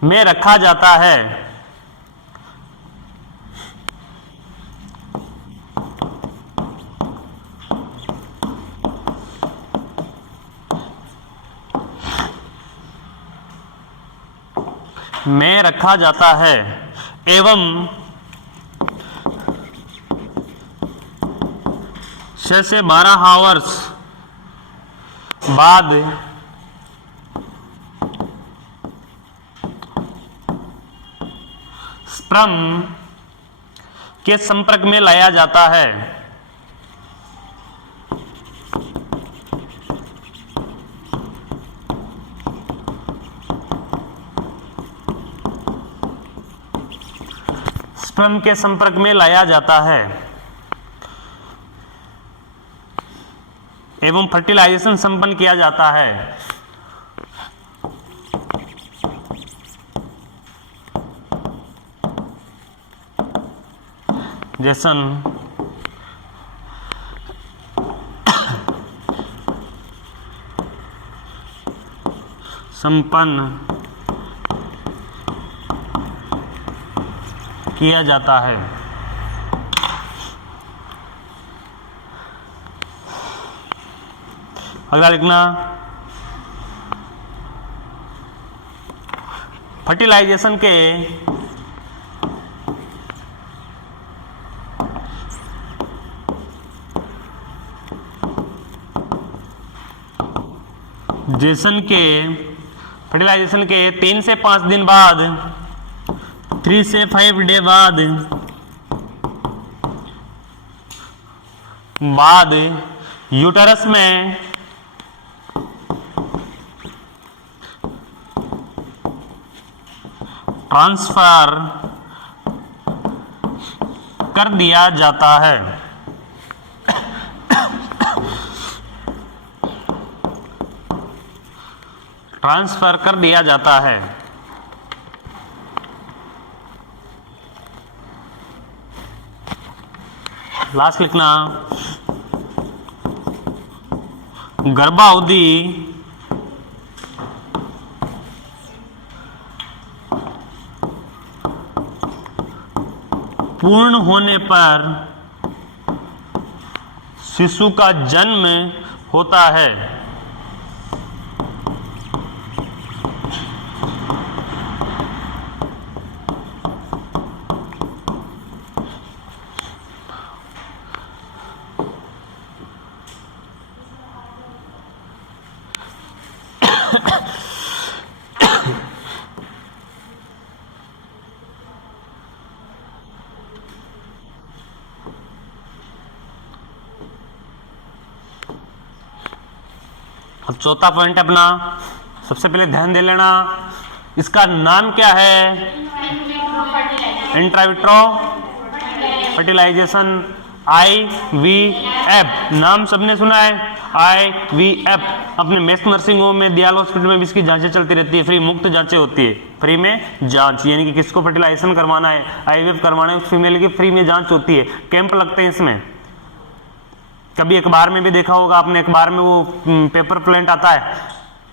में रखा जाता है। एवं 6 से 12 आवर्स बाद स्पर्म के संपर्क में लाया जाता है। स्पर्म के संपर्क में लाया जाता है एवं फर्टिलाइजेशन संपन्न किया जाता है। संपन्न किया जाता है। अगला लिखना, फर्टिलाइजेशन के फर्टिलाइजेशन के 3 से 5 दिन बाद, 3 से 5 डे बाद यूटरस में ट्रांसफर कर दिया जाता है। ट्रांसफर कर दिया जाता है। लास्ट लिखना, गर्भावधि पूर्ण होने पर शिशु का जन्म होता है। अब चौथा पॉइंट अपना, सबसे पहले ध्यान दे लेना, इसका नाम क्या है? इंट्राविट्रो फर्टिलाइजेशन, IVF। नाम सबने सुना है, IVF। अपने मेस नर्सिंग होम में, दयाल हॉस्पिटल में भी इसकी जांचें चलती रहती है, फ्री मुफ्त जांचें होती है। फ्री में जांच, यानी कि किसको फर्टिलाइजेशन करवाना है, IVF करवाना है, उस फीमेल की फ्री में जांच होती है। कैंप लगते हैं इसमें। कभी अखबार में भी देखा होगा आपने, अखबार में वो पेपर प्लेंट आता है,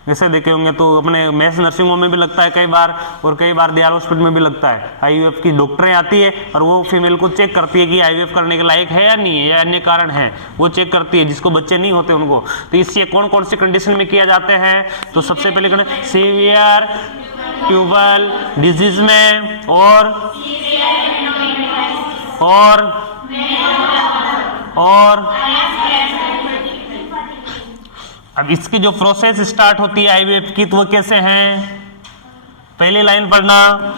जैसे देखे होंगे, तो अपने मेस नर्सिंग होम में भी लगता है कई बार, और कई बार दयाल हॉस्पिटल में भी लगता है। IVF की डॉक्टरें आती है और वो फीमेल को चेक करती है कि IVF करने के लायक है या नहीं है, या अन्य कारण है, वो चेक करती है। जिसको बच्चे नहीं होते उनको, तो इससे कौन कौन सी कंडीशन में किया जाते हैं? तो सबसे पहले सीवियर ट्यूबल डिजीज में, और अब इसकी जो प्रोसेस स्टार्ट होती है IVF की, तो वो कैसे हैं? पहली लाइन पढ़ना,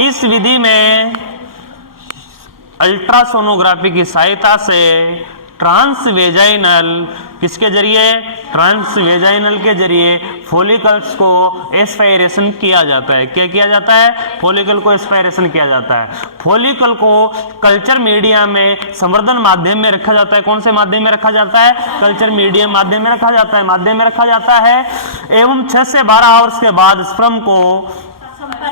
इस विधि में अल्ट्रासोनोग्राफी की सहायता से ट्रांसवेजाइनल, किसके जरिए? ट्रांसवेजाइनल के जरिए फॉलिकल्स को एस्पायरेशन किया जाता है। क्या किया जाता है? फॉलिकल को एस्पायरेशन किया जाता है। फॉलिकल को कल्चर मीडिया में संवर्धन माध्यम में रखा जाता है। कौन से माध्यम में रखा जाता है? कल्चर मीडियम माध्यम में रखा जाता है, माध्यम में रखा जाता है। एवं 6 से 12 आवर्स के बाद स्पर्म को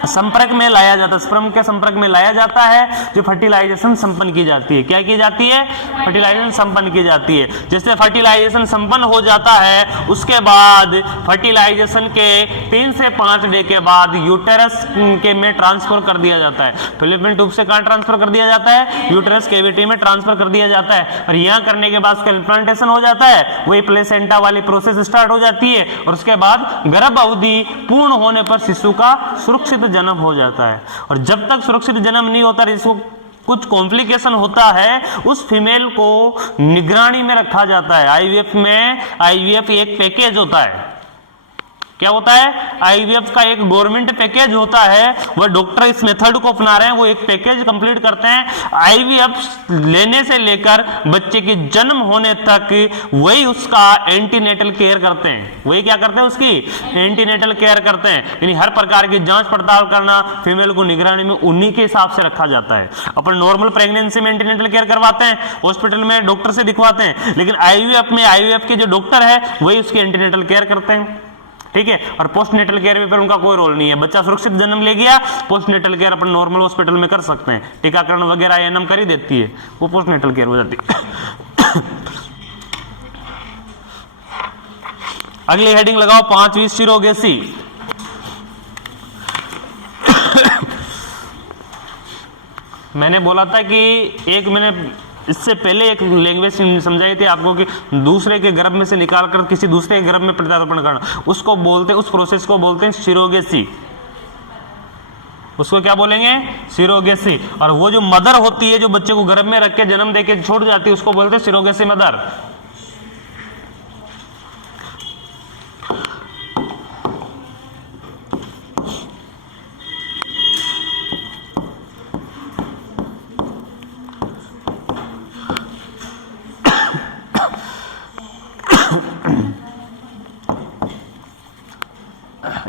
संपर्क में लाया जाता है, स्पर्म के संपर्क में लाया जाता है, जो फर्टिलाइजेशन संपन्न की जाती है। क्या की जाती है? फर्टिलाइजेशन संपन्न की जाती है। जैसे फर्टिलाइजेशन संपन्न हो जाता है, उसके बाद फर्टिलाइजेशन के 3 से 5 डे के बाद यूटेरस के में ट्रांसफर कर दिया जाता है। फिलिपिन ट्यूब से कहाँ ट्रांसफर कर दिया जाता है? यूटेरस कैविटी में ट्रांसफर कर दिया जाता है। और यहाँ करने के बाद उसका इम्प्लांटेशन हो जाता है, वही प्लेसेंटा वाली प्रोसेस स्टार्ट हो जाती है, और उसके बाद गर्भ अवधि पूर्ण होने पर शिशु का सुरक्षित जन्म हो जाता है। और जब तक सुरक्षित जन्म नहीं होता, इसको कुछ कॉम्प्लिकेशन होता है, उस फीमेल को निगरानी में रखा जाता है। IVF में, IVF एक पैकेज होता है। क्या होता है? IVF का एक गवर्नमेंट पैकेज होता है। वह डॉक्टर इस मेथड को अपना रहे हैं, वो एक पैकेज कंप्लीट करते हैं। IVF लेने से लेकर बच्चे के जन्म होने तक वही उसका एंटीनेटल केयर करते हैं। वही क्या करते हैं? उसकी एंटीनेटल केयर करते हैं, यानी हर प्रकार की जांच पड़ताल करना, फीमेल को निगरानी में उन्हीं के हिसाब से रखा जाता है। अपन नॉर्मल प्रेगनेंसी में एंटीनेटल केयर करवाते हैं, हॉस्पिटल में डॉक्टर से दिखवाते हैं, लेकिन IVF में IVF के जो डॉक्टर है वही उसकी एंटीनेटल केयर करते हैं। ठीक है। और पोस्टनेटल केयर में फिर उनका कोई रोल नहीं है। बच्चा सुरक्षित जन्म ले गया, पोस्टनेटल केयर अपन नॉर्मल हॉस्पिटल में कर सकते हैं, टीकाकरण वगैरह ANM कर ही देती है, वो पोस्टनेटल केयर हो जाती है। अगली हेडिंग लगाओ 5वीं सिरोगेसी। मैंने बोला था कि मैंने इससे पहले एक लैंग्वेज समझाई थी आपको कि दूसरे के गर्भ में से निकालकर किसी दूसरे के गर्भ में प्रत्यारोपण करना, उसको बोलते, उस प्रोसेस को बोलते हैं सिरोगेसी। उसको क्या बोलेंगे? सिरोगेसी। और वो जो मदर होती है, जो बच्चे को गर्भ में रख के जन्म देके छोड़ जाती है, उसको बोलते हैं सिरोगेसी मदर।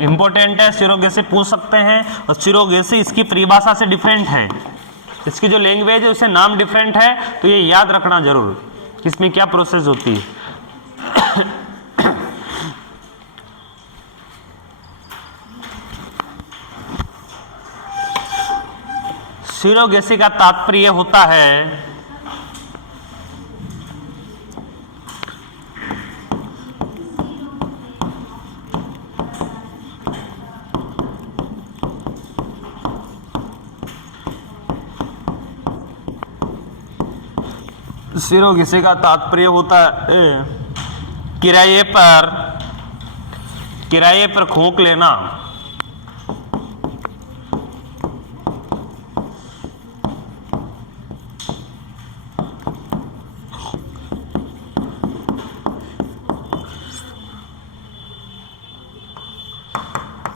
इंपॉर्टेंट है, सिरोगेसी पूछ सकते हैं। और सिरोगेसी इसकी परिभाषा से डिफरेंट है, इसकी जो लैंग्वेज है उससे नाम डिफरेंट है, तो ये याद रखना जरूर इसमें क्या प्रोसेस होती है। सिरोगेसी का तात्पर्य होता है सिरोगेसी का तात्पर्य होता है किराए पर खोक लेना।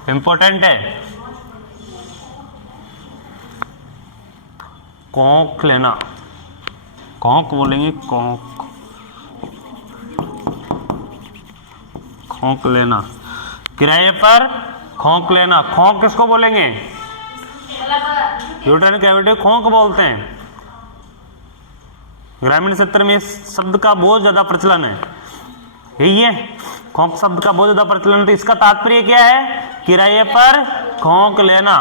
इंपॉर्टेंट है, खोक लेना, खोक बोलेंगे, खोक लेना, किराए पर खोक लेना। खोक किसको बोलेंगे? यूट्राइन कैविटी खोक बोलते हैं। ग्रामीण क्षेत्र में इस शब्द का बहुत ज्यादा प्रचलन है, यही है, खोक शब्द का बहुत ज्यादा प्रचलन है। तो इसका तात्पर्य क्या है? किराए पर खोक लेना।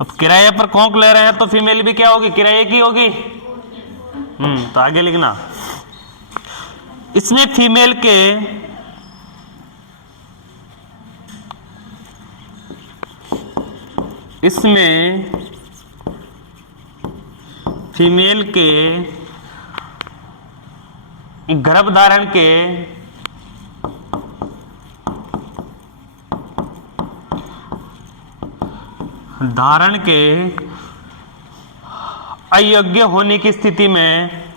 अब किराए पर खोक ले रहे हैं तो फीमेल भी क्या होगी? किराए की होगी। तो आगे लिखना, इसमें फीमेल के गर्भधारण के अयोग्य होने की स्थिति में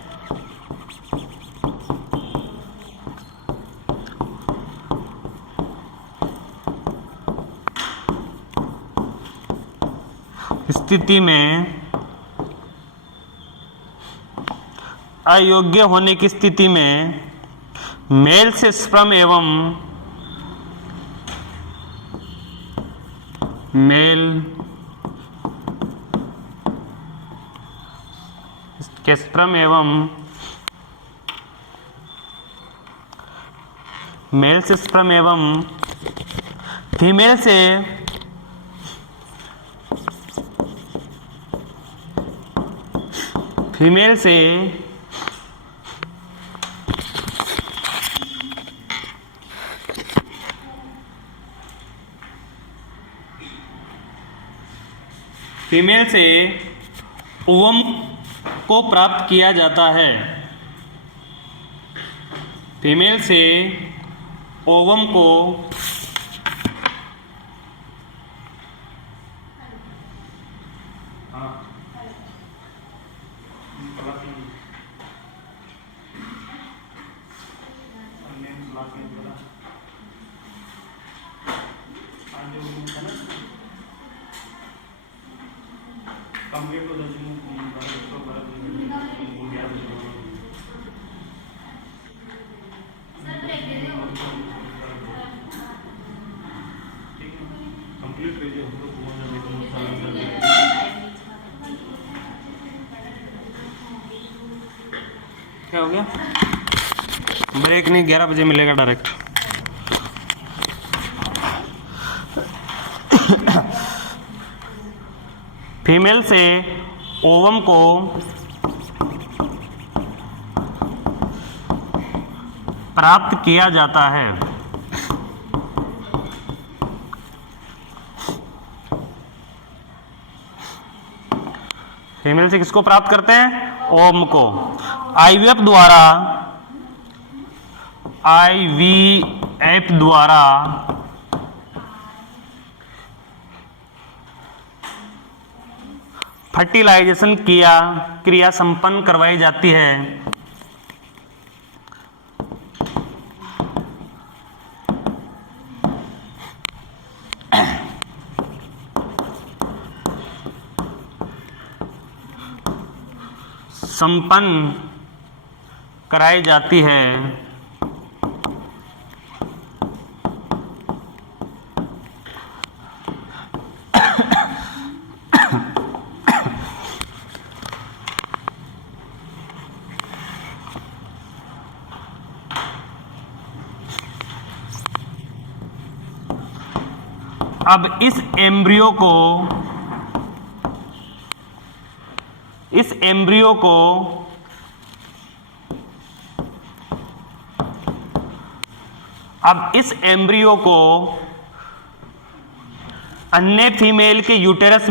अयोग्य होने की स्थिति में मेल से स्पर्म एवं मेल के स्पर्म एवं मेल से स्पर्म एवं फीमेल से फीमेल से ओवम को प्राप्त किया जाता है। फीमेल से ओवम को क्या हो गया? ब्रेक नहीं, 11 बजे मिलेगा डायरेक्ट। फीमेल से ओवम को प्राप्त किया जाता है। फीमेल से किसको प्राप्त करते हैं? ओम को। आईवीएफ द्वारा फर्टिलाइजेशन क्रिया संपन्न करवाई जाती है। संपन्न कराई जाती है। अब इस एम्ब्रियो को अन्य फीमेल के यूटेरस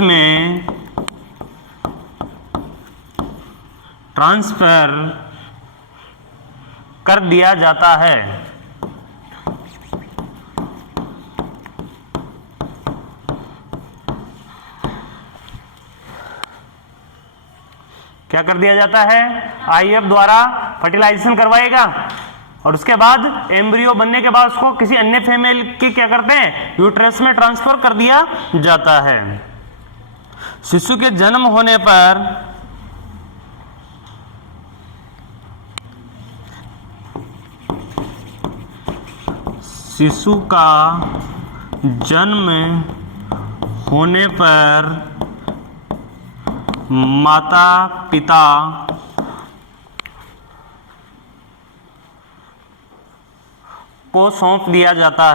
में ट्रांसफर कर दिया जाता है। क्या कर दिया जाता है? आईएफ द्वारा फर्टिलाइजेशन करवाएगा और उसके बाद एम्ब्रियो बनने के बाद उसको किसी अन्य फीमेल के क्या करते हैं? यूट्रस में ट्रांसफर कर दिया जाता है। शिशु के जन्म होने पर माता पिता को सौंप दिया जाता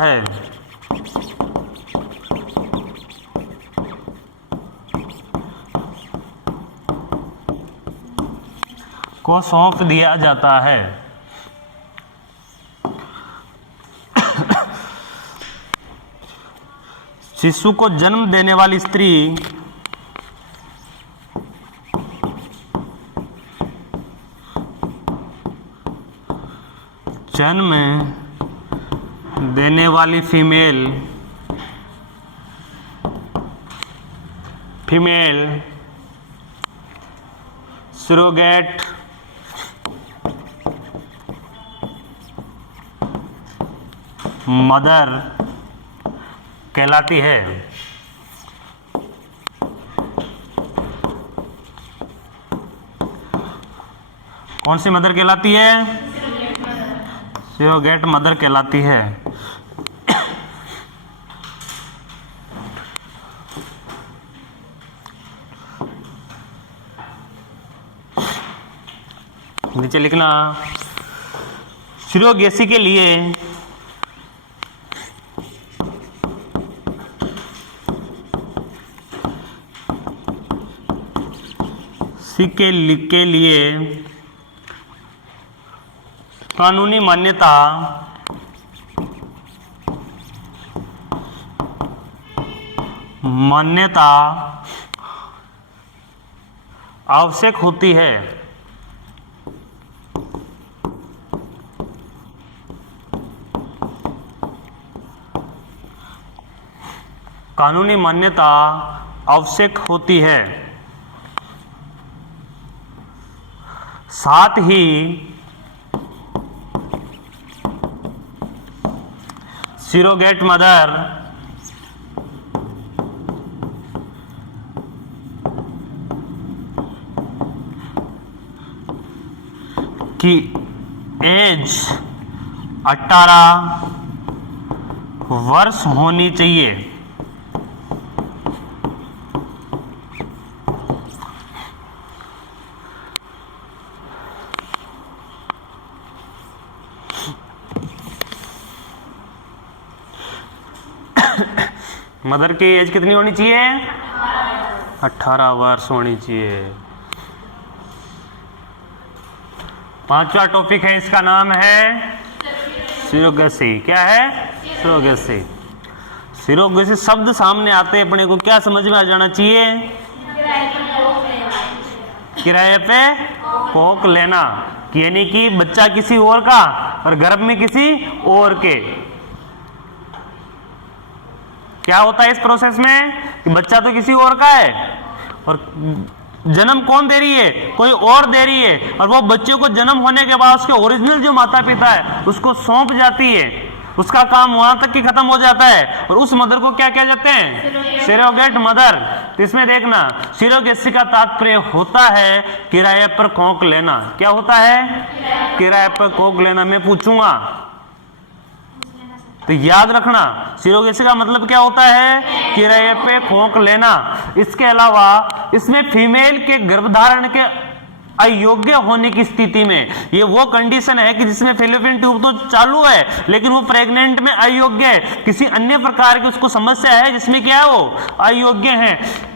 है। शिशु को जन्म देने वाली स्त्री जन्म देने वाली फीमेल सरोगेट मदर कहलाती है। कौन सी मदर कहलाती है? सरोगेट मदर कहलाती है। नीचे लिखना सरोगेसी के लिए कानूनी मान्यता आवश्यक होती है। कानूनी मान्यता आवश्यक होती है। साथ ही सरोगेट मदर की एज 18 वर्ष होनी चाहिए। मदर की एज कितनी होनी चाहिए? 18 वर्ष होनी चाहिए। 5वां टॉपिक है, इसका नाम है सरोगेसी। क्या है? सरोगेसी। सरोगेसी शब्द सामने आते अपने को क्या समझ में आ जाना चाहिए? किराए पे कोख लेना, यानी कि बच्चा किसी और का और गर्भ में किसी और के। क्या होता है इस प्रोसेस में कि बच्चा तो किसी और का है और जन्म कौन दे रही है? कोई और दे रही है, और वो बच्चे को जन्म होने के बाद उसके ओरिजिनल जो माता पिता है उसको सौंप जाती है। उसका काम वहां तक ही खत्म हो जाता है और उस मदर को क्या कह जाते हैं? Surrogate mother. तो इसमें देखना, सरोगेसी का तात्पर्य होता है किराए पर कोख लेना। क्या होता है? किराए पर कोख लेना। मैं पूछूंगा तो याद रखना, सरोगेसी का मतलब क्या होता है? किराए पे कोख लेना। इसके अलावा इसमें फीमेल के गर्भधारण के अयोग्य होने की स्थिति में, ये वो कंडीशन है कि जिसमें फेलोपियन ट्यूब तो चालू है लेकिन वो प्रेग्नेंट में अयोग्य है, किसी अन्य प्रकार की उसको समस्या है जिसमें क्या है? वो अयोग्य है।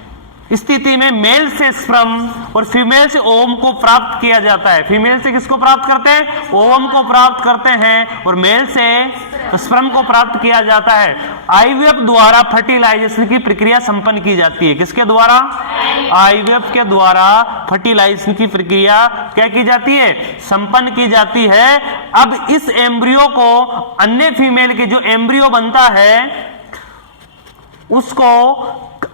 स्थिति में मेल से स्पर्म और फीमेल से ओवम को प्राप्त किया जाता है। फीमेल से किसको प्राप्त करते हैं? ओवम को प्राप्त करते हैं, और मेल से स्पर्म को प्राप्त किया जाता है। आईवीएफ द्वारा फर्टिलाइजेशन की प्रक्रिया संपन्न की जाती है। किसके द्वारा? आईवीएफ के द्वारा फर्टिलाइजेशन की प्रक्रिया क्या की जाती है? संपन्न की जाती है। अब इस एम्ब्रियो को अन्य फीमेल के जो एम्ब्रियो बनता है उसको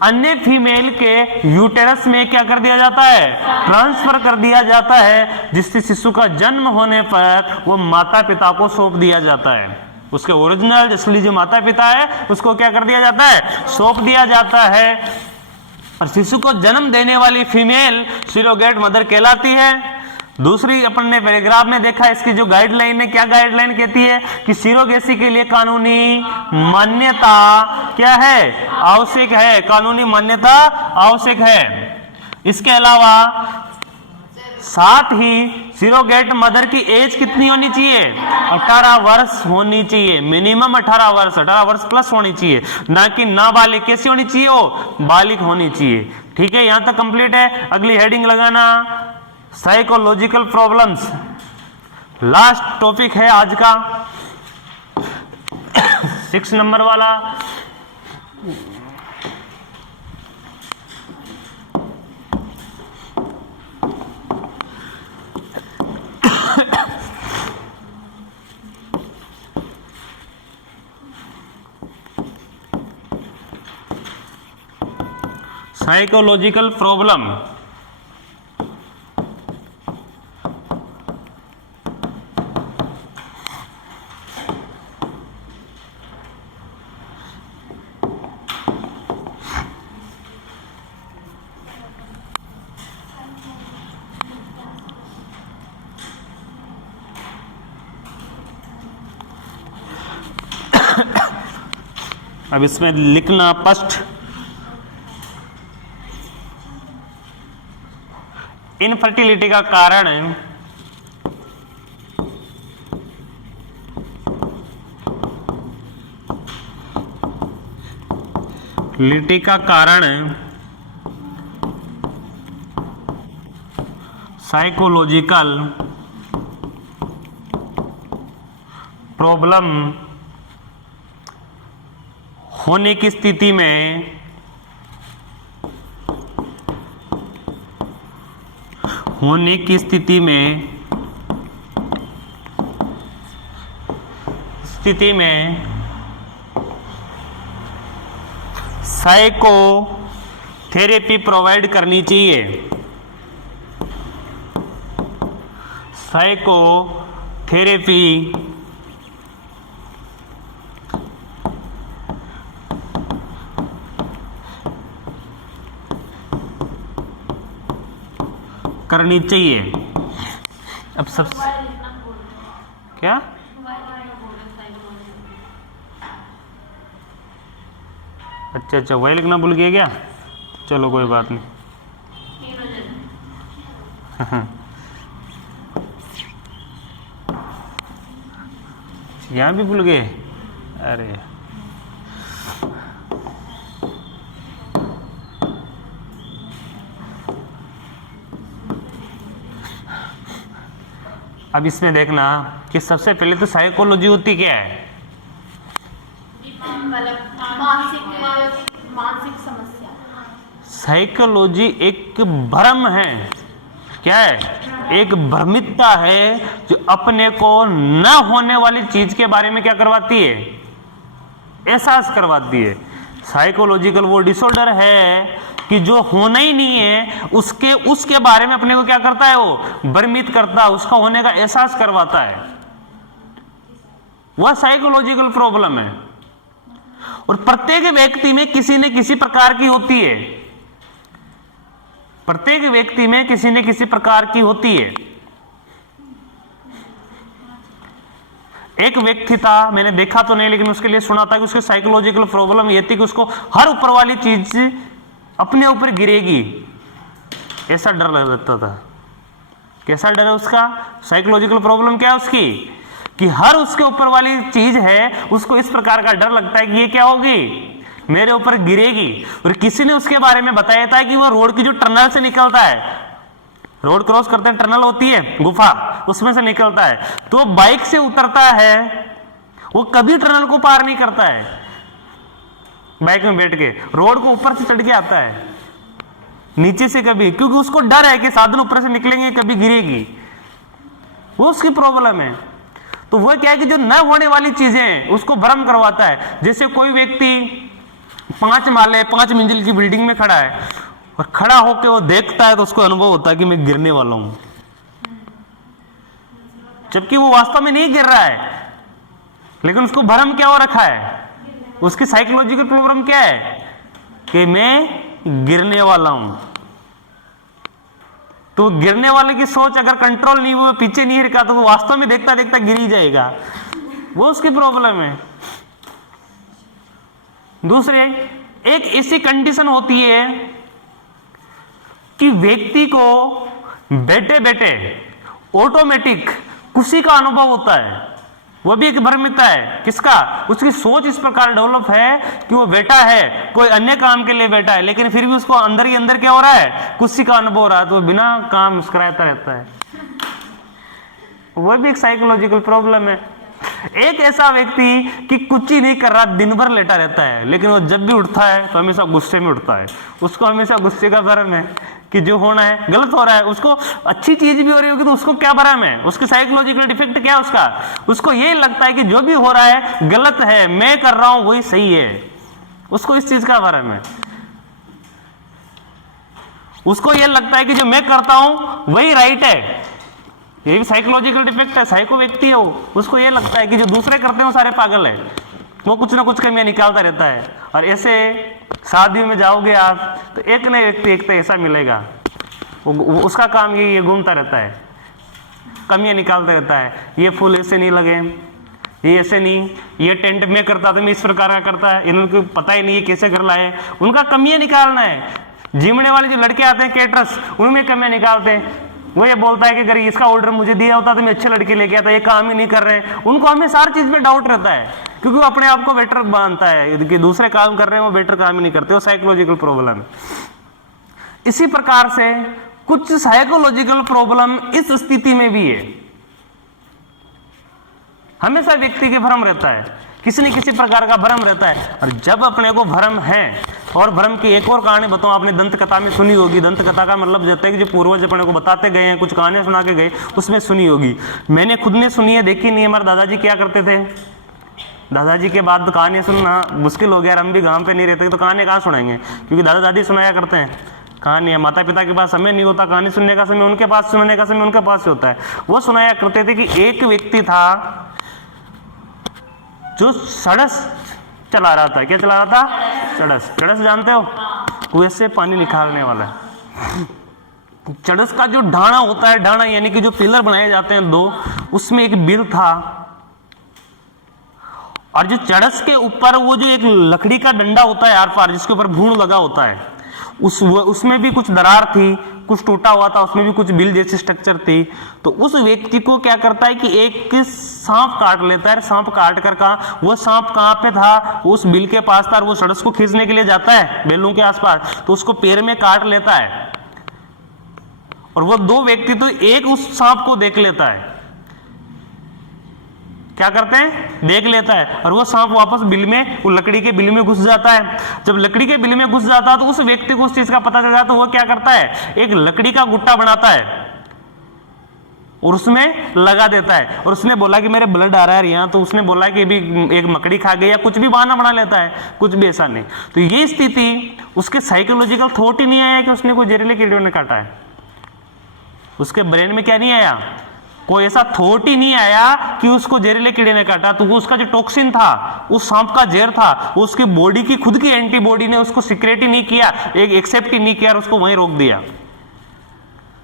अन्य फीमेल के यूटेरस में क्या कर दिया जाता है? ट्रांसफर कर दिया जाता है, जिससे शिशु का जन्म होने पर वो माता पिता को सौंप दिया जाता है। उसके ओरिजिनल असली जो माता पिता है उसको क्या कर दिया जाता है? सौंप दिया जाता है। और शिशु को जन्म देने वाली फीमेल सरोगेट मदर कहलाती है। दूसरी अपन ने पैराग्राफ में देखा, इसकी जो गाइडलाइन है, क्या गाइडलाइन कहती है कि सरोगेसी के लिए कानूनी मान्यता क्या है? आवश्यक है। कानूनी मान्यता आवश्यक है। इसके अलावा साथ ही सरोगेट मदर की एज कितनी होनी चाहिए? 18 वर्ष होनी चाहिए। मिनिमम 18 वर्ष, 18 वर्ष प्लस होनी चाहिए, ना कि नाबालिग। कैसी होनी चाहिए? वो बालिग होनी चाहिए। ठीक है, यहां तक कंप्लीट है। अगली हेडिंग लगाना, साइकोलॉजिकल प्रॉब्लम्स। लास्ट टॉपिक है आज का 6 नंबर वाला। Psychological problem. अब इसमें लिखना फर्स्ट, इनफर्टिलिटी का कारण लिटी का कारण साइकोलॉजिकल प्रॉब्लम होने की स्थिति में साइकोथेरेपी प्रोवाइड करनी चाहिए। साइकोथेरेपी करनी चाहिए। अब सब क्या अच्छा वही लिखना भूल गया क्या? चलो कोई बात नहीं। यहाँ भी भूल गए? अरे अब इसमें देखना कि सबसे पहले तो साइकोलॉजी होती क्या है? मानसिक समस्या। साइकोलॉजी एक भ्रम है। क्या है? एक भ्रमितता है जो अपने को न होने वाली चीज के बारे में क्या करवाती है? एहसास करवाती है। साइकोलॉजिकल वो डिसऑर्डर है कि जो होना ही नहीं है उसके बारे में अपने को क्या करता है? वो भ्रमित करता है, उसका होने का एहसास करवाता है। वह साइकोलॉजिकल प्रॉब्लम है और प्रत्येक व्यक्ति में किसी न किसी प्रकार की होती है। प्रत्येक व्यक्ति में किसी न किसी प्रकार की होती है। एक व्यक्ति था, मैंने देखा तो नहीं लेकिन उसके लिए सुना था कि उसके साइकोलॉजिकल प्रॉब्लम ये थी कि उसको हर ऊपर वाली चीज अपने ऊपर गिरेगी, ऐसा डर लगता था। कैसा डर है उसका? साइकोलॉजिकल प्रॉब्लम क्या है उसकी? कि हर उसके ऊपर वाली चीज है उसको इस प्रकार का डर लगता है कि ये क्या होगी? मेरे ऊपर गिरेगी। और किसी ने उसके बारे में बताया था कि वो रोड की जो टनल से निकलता है, रोड क्रॉस करते हैं, टनल होती है गुफा, उसमें से निकलता है, तो बाइक से उतरता है, वो कभी टनल को पार नहीं करता है। बाइक में बैठ के रोड को ऊपर से चढ़ के आता है, नीचे से कभी, क्योंकि उसको डर है कि साधन ऊपर से निकलेंगे कभी गिरेगी। वो उसकी प्रॉब्लम है। तो वो क्या है कि जो न होने वाली चीजें उसको भ्रम करवाता है। जैसे कोई व्यक्ति 5 माले 5 मंजिल की बिल्डिंग में खड़ा है और खड़ा होकर वो देखता है तो उसको अनुभव होता है कि मैं गिरने वाला हूं, जबकि वो वास्तव में नहीं गिर रहा है, लेकिन उसको भ्रम क्या हो रखा है? उसकी साइकोलॉजिकल प्रॉब्लम क्या है? कि मैं गिरने वाला हूं। तो गिरने वाले की सोच अगर कंट्रोल नहीं हुआ, पीछे नहीं रखा, तो वो वास्तव में देखता देखता गिर ही जाएगा। वो उसकी प्रॉब्लम है। दूसरे, एक ऐसी कंडीशन होती है कि व्यक्ति को बैठे बैठे ऑटोमेटिक खुशी का अनुभव होता है। वो भी एक भ्रमिता है। किसका? उसकी सोच इस प्रकार डेवलप है कि वो बैठा है, कोई अन्य काम के लिए बैठा है, लेकिन फिर भी उसको अंदर ही अंदर क्या हो रहा है? खुशी का अनुभव हो रहा है, तो बिना काम मुस्कुराता रहता है। वो भी एक साइकोलॉजिकल प्रॉब्लम है। एक ऐसा व्यक्ति कि कुछ ही नहीं कर रहा, दिन भर लेटा रहता है, लेकिन वो जब भी उठता है तो हमेशा गुस्से में उठता है। उसको हमेशा गुस्से का भ्रम है कि जो होना है गलत हो रहा है। उसको अच्छी चीज भी हो रही होगी तो उसको क्या भ्रम है? उसकी साइकोलॉजिकल डिफेक्ट क्या है उसका? उसको ये लगता है कि जो भी हो रहा है गलत है, मैं कर रहा हूं वही सही है। उसको इस चीज का भ्रम है। उसको ये लगता है कि जो मैं करता हूं वही राइट है। ये भी साइकोलॉजिकल डिफेक्ट है। साइको व्यक्ति है वो, उसको ये लगता है कि जो दूसरे करते हैं वो सारे पागल है। वो कुछ ना कुछ कमियां निकालता रहता है। और ऐसे शादियों में जाओगे आप तो एक न व्यक्ति एक तो ऐसा मिलेगा, वो उसका काम ये घूमता रहता है, कमियां निकालता रहता है। ये फूल ऐसे नहीं लगे, ये ऐसे नहीं, ये टेंट में करता था, मैं इस प्रकार का करता है, इनको पता ही नहीं है कैसे कर लाए। उनका कमियां निकालना है। जिमने वाले जो लड़के आते हैं केटरस, उनमें कमियां निकालते हैं। वो ये बोलता है कि अगर इसका ऑर्डर मुझे दिया होता तो मैं अच्छे लड़के लेके आता, ये काम ही नहीं कर रहे। उनको हमें हर चीज पे डाउट रहता है, क्योंकि वो अपने आप को बेटर मानता है कि दूसरे काम कर रहे हैं, वो बेटर काम ही नहीं करते। वो साइकोलॉजिकल प्रॉब्लम है। इसी प्रकार से कुछ साइकोलॉजिकल प्रॉब्लम इस स्थिति में भी है। हमेशा व्यक्ति के भ्रम रहता है, किसी न किसी प्रकार का भ्रम रहता है। और जब अपने को भ्रम है, और भ्रम की एक और कहानी बताऊं, आपने दंत कथा में सुनी होगी। दंत कथा का मतलब रहता है कि जो पूर्वज अपने को बताते गए हैं, कुछ कहानियां सुना के गए, उसमें सुनी होगी। मैंने खुद ने सुनी है, देखी नहीं है। हमारे दादाजी क्या करते थे, दादाजी के बाद कहानियां सुनना मुश्किल हो गया। हम भी गांव पे नहीं रहते तो कहानी कहाँ सुनाएंगे, क्योंकि दादा दादी सुनाया करते हैं कहानियां। माता पिता के पास समय नहीं होता, कहानी सुनने का समय उनके पास, सुनने का समय उनके पास होता है। वो सुनाया करते थे कि एक व्यक्ति था जो सड़स चला रहा था। क्या चला रहा था? चड़स। चड़स जानते हो? कुएं से पानी निकालने वाला। चड़स का जो ढाणा होता है, ढाणा यानी कि जो पिलर बनाए जाते हैं दो, उसमें एक बिल था। और जो चड़स के ऊपर वो जो एक लकड़ी का डंडा होता है आर पार, जिसके ऊपर भूण लगा होता है, उसमें भी कुछ दरार थी, कुछ टूटा हुआ था, उसमें भी कुछ बिल जैसी स्ट्रक्चर थी। तो उस व्यक्ति को क्या करता है कि एक सांप काट लेता है। सांप काट कर कहा, वो सांप कहाँ पे था? उस बिल के पास था। और वो सड़स को खींचने के लिए जाता है बेलों के आसपास, तो उसको पैर में काट लेता है। और वो दो व्यक्ति तो एक उस सांप को देख लेता है, क्या करते हैं, देख लेता है और वो सांप वापस बिल में, वो लकड़ी के बिल में घुस जाता है। जब लकड़ी के बिल में घुस जाता है तो उस व्यक्ति को उस चीज का पता चल जाता है, तो वो क्या करता है, एक लकड़ी का गुट्टा बनाता है और उसमें लगा देता है। और उसने बोला कि मेरे ब्लड आ रहा है यहाँ, तो उसने बोला कि भी एक मकड़ी खा गई या कुछ भी बहाना बना लेता है, कुछ भी ऐसा नहीं। तो ये स्थिति उसके साइकोलॉजिकल थॉट ही नहीं आया कि उसने कोई जहरीले कीड़े ने काटा है। उसके ब्रेन में क्या नहीं आया, कोई ऐसा थॉट ही नहीं आया कि उसको जहरीले कीड़े ने काटा। तो उसका जो टॉक्सिन था, उस सांप का जहर था, वो उसकी बॉडी की खुद की एंटीबॉडी ने उसको सिक्रेट ही नहीं किया, एक एक्सेप्ट ही नहीं किया और उसको वहीं रोक दिया।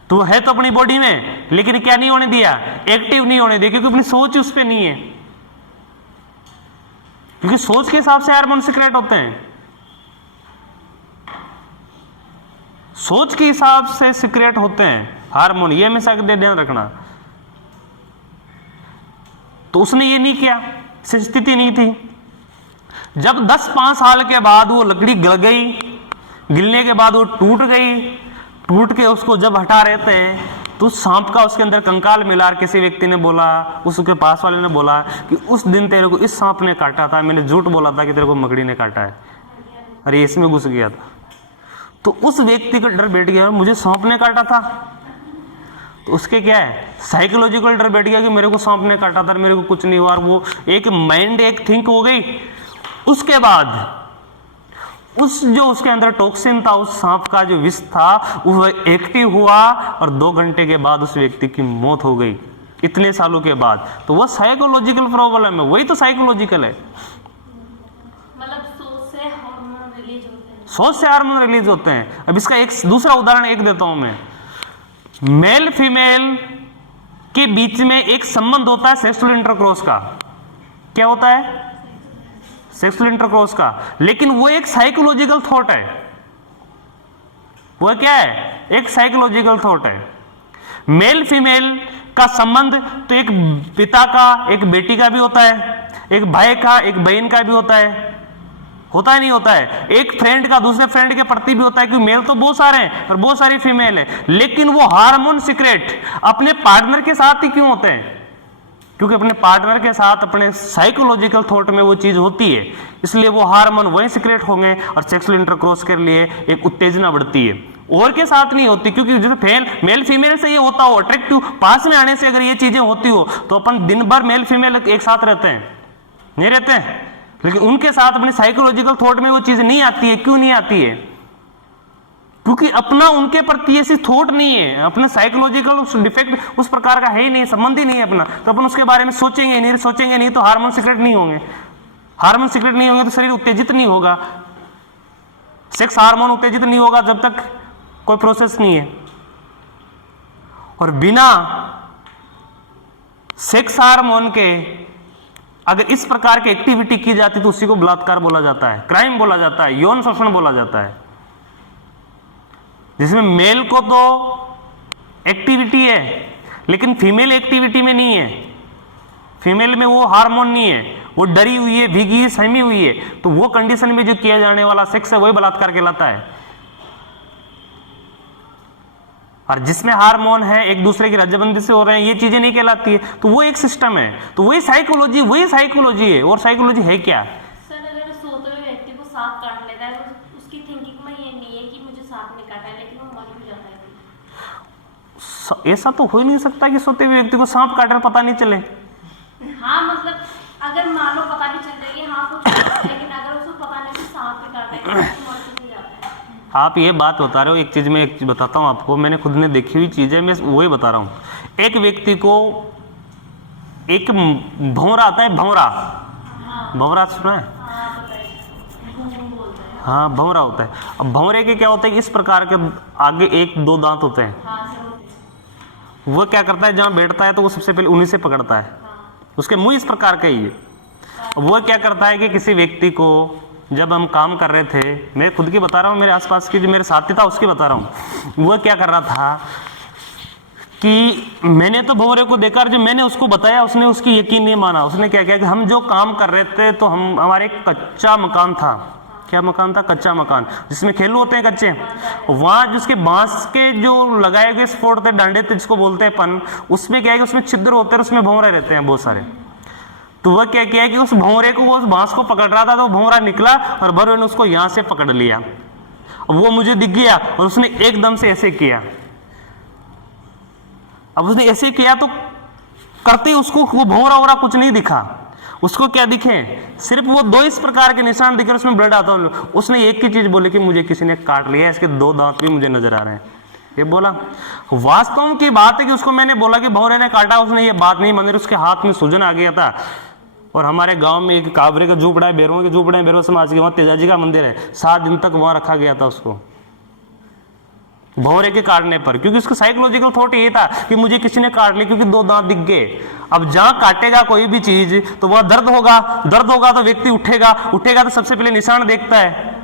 तो है तो अपनी बॉडी में, लेकिन क्या नहीं होने दिया, एक्टिव नहीं होने दिया, क्योंकि अपनी सोच उस पर नहीं है। क्योंकि सोच के हिसाब से हार्मोन सिक्रेट होते हैं, सोच के हिसाब से सिक्रेट होते हैं हार्मोन, ये हमेशा ध्यान रखना। तो उसने ये नहीं किया, स्थिति नहीं थी। जब 10-5 साल के बाद वो लकड़ी गल गई, गिलने के बाद वो टूट गई, टूट के उसको जब हटा रहे थे तो सांप का उसके अंदर कंकाल मिला। किसी व्यक्ति ने बोला, उसके पास वाले ने बोला कि उस दिन तेरे को इस सांप ने काटा था, मैंने झूठ बोला था कि तेरे को मकड़ी ने काटा है, अरे इसमें घुस गया था। तो उस व्यक्ति का डर बैठ गया, मुझे सांप ने काटा था। तो उसके क्या है, साइकोलॉजिकल डर बैठ गया कि मेरे को सांप ने काटा था, मेरे को कुछ नहीं हुआ। और वो एक माइंड एक थिंक हो गई। उसके बाद उस जो उसके अंदर टॉक्सिन था, उस सांप का जो विष था, वो एक्टिव हुआ और 2 घंटे के बाद उस व्यक्ति की मौत हो गई, इतने सालों के बाद। तो वो साइकोलॉजिकल प्रॉब्लम है, वही तो साइकोलॉजिकल है। मतलब सोच से हार्मोन रिलीज होते हैं, सोच से हार्मोन रिलीज होते हैं। अब इसका एक दूसरा उदाहरण एक देता हूं मैं। मेल फीमेल के बीच में एक संबंध होता है सेक्सुअल इंटरक्रॉस का। क्या होता है, सेक्सुअल इंटरक्रॉस का। लेकिन वो एक साइकोलॉजिकल थॉट है। वो क्या है, एक साइकोलॉजिकल थॉट है। मेल फीमेल का संबंध तो एक पिता का एक बेटी का भी होता है, एक भाई का एक बहन का भी होता है नहीं होता है, एक फ्रेंड का दूसरे फ्रेंड के प्रति भी होता है, क्योंकि मेल तो बहुत सारे हैं और बहुत सारी फीमेल है। लेकिन वो हार्मोन सीक्रेट अपने पार्टनर के साथ ही क्यों होते हैं, क्योंकि अपने पार्टनर के साथ अपने साइकोलॉजिकल थॉट में वो चीज होती है, इसलिए वो हार्मोन वहीं सीक्रेट होंगे और सेक्सुअल इंटरक्रॉस के लिए एक उत्तेजना बढ़ती है। और के साथ नहीं होती, क्योंकि जैसे मेल फीमेल से ये होता हो अट्रैक्टिव, पास में आने से अगर ये चीजें होती हो तो अपन दिन भर मेल फीमेल एक साथ रहते हैं, नहीं रहते हैं। लेकिन उनके साथ अपनी साइकोलॉजिकल थॉट में वो चीज नहीं आती है। क्यों नहीं आती है, क्योंकि अपना उनके प्रति ऐसी थॉट नहीं है, अपना साइकोलॉजिकल डिफेक्ट उस प्रकार का है ही नहीं, संबंध ही नहीं है अपना। तो अपन उसके बारे में सोचेंगे नहीं तो हार्मोन सीक्रेट नहीं होंगे। हार्मोन सीक्रेट नहीं होंगे तो शरीर उत्तेजित नहीं होगा, सेक्स हार्मोन उत्तेजित नहीं होगा जब तक कोई प्रोसेस नहीं है। और बिना सेक्स हार्मोन के अगर इस प्रकार की एक्टिविटी की जाती तो उसी को बलात्कार बोला जाता है, क्राइम बोला जाता है, यौन शोषण बोला जाता है। जिसमें मेल को तो एक्टिविटी है लेकिन फीमेल एक्टिविटी में नहीं है, फीमेल में वो हार्मोन नहीं है, वो डरी हुई है, भीगी है, सहमी हुई है। तो वो कंडीशन में जो किया जाने वाला सेक्स है वही बलात्कार कहलाता है। और जिसमें हार्मोन है, एक दूसरे की रज्जबंदी से हो रहे हैं, ये चीजें नहीं कहलाती है। तो वो एक सिस्टम है। तो वही साइकोलॉजी है। और साइकोलॉजी है क्या, सर अगर सोते हुए व्यक्ति को सांप काट लेता है तो उसकी थिंकिंग में ये नहीं है कि मुझे सांप ने काटा है, लेकिन वो मर भी जाता है। ऐसा तो हो ही नहीं सकता कि सोते हुए व्यक्ति को सांप काट पता नहीं चले। हाँ मतलब अगर मान लो पता भी चल जाएगी, हाँ कुछ, लेकिन अगर उसको पता नहीं कि सांप ने काटा है तो मर भी जाता है। आप ये बात बता रहे हो, एक चीज मैं बताता हूँ आपको, मैंने खुद ने देखी हुई चीज है, मैं वही बता रहा हूँ। एक व्यक्ति को एक भंवरा आता है, भंवरा सुना है? हाँ भंवरा होता है। अब भंवरे के क्या होता है, इस प्रकार के आगे 1-2 दांत होते हैं। वो क्या करता है, जहां बैठता है तो वो सबसे पहले उन्हीं से पकड़ता है। उसके मुंह इस प्रकार का ही है। वो क्या करता है कि किसी व्यक्ति को, जब हम काम कर रहे थे, मैं खुद की बता रहा हूँ, मेरे आसपास की जो मेरे साथी था उसकी बता रहा हूँ। वो क्या कर रहा था कि मैंने तो भंवरे को देखा, जो मैंने उसको बताया उसने उसकी यकीन नहीं माना। उसने क्या किया कि हम जो काम कर रहे थे तो हमारे एक कच्चा मकान था। क्या मकान था? कच्चा मकान, जिसमें खेलू होते हैं कच्चे। वहां जिसके बांस के जो लगाए गए स्फोट थे, डांडे थे जिसको बोलते हैं पन, उसमें क्या है कि उसमें छिद्र होते हैं, उसमें भंवरे रहते हैं बहुत सारे। तो वह क्या किया कि उस भौरे को, वो उस बांस को पकड़ रहा था, तो भौरा निकला और भौरे ने उसको यहां से पकड़ लिया। अब वो मुझे दिख गया और उसने एकदम से ऐसे किया। अब उसने ऐसे किया तो करते ही उसको वो भौरा वोरा कुछ नहीं दिखा। उसको क्या दिखे, सिर्फ वो 2 इस प्रकार के निशान दिखे, उसमें ब्लड आता। उसने एक ही चीज बोली कि मुझे किसी ने काट लिया, इसके 2 दांत भी मुझे नजर आ रहे हैं। ये बोला। वास्तव की बात है कि उसको मैंने बोला कि भौरे ने काटा, उसने ये बात नहीं मानी, उसके हाथ में सूजन आ गया था। और हमारे गांव में एक काबरे का झूपड़ा है, भैरवों की झूपड़ा है, भैरव समाज के, वहां तेजाजी का मंदिर है। 7 दिन तक वहां रखा गया था उसको, भौरे के काटने पर, क्योंकि उसका साइकोलॉजिकल थॉट ये था कि मुझे किसी ने काट लिया, क्योंकि 2 दांत दिख गए। अब जहां काटेगा कोई भी चीज तो वहां दर्द होगा, दर्द होगा तो व्यक्ति उठेगा, उठेगा तो सबसे पहले निशान देखता है।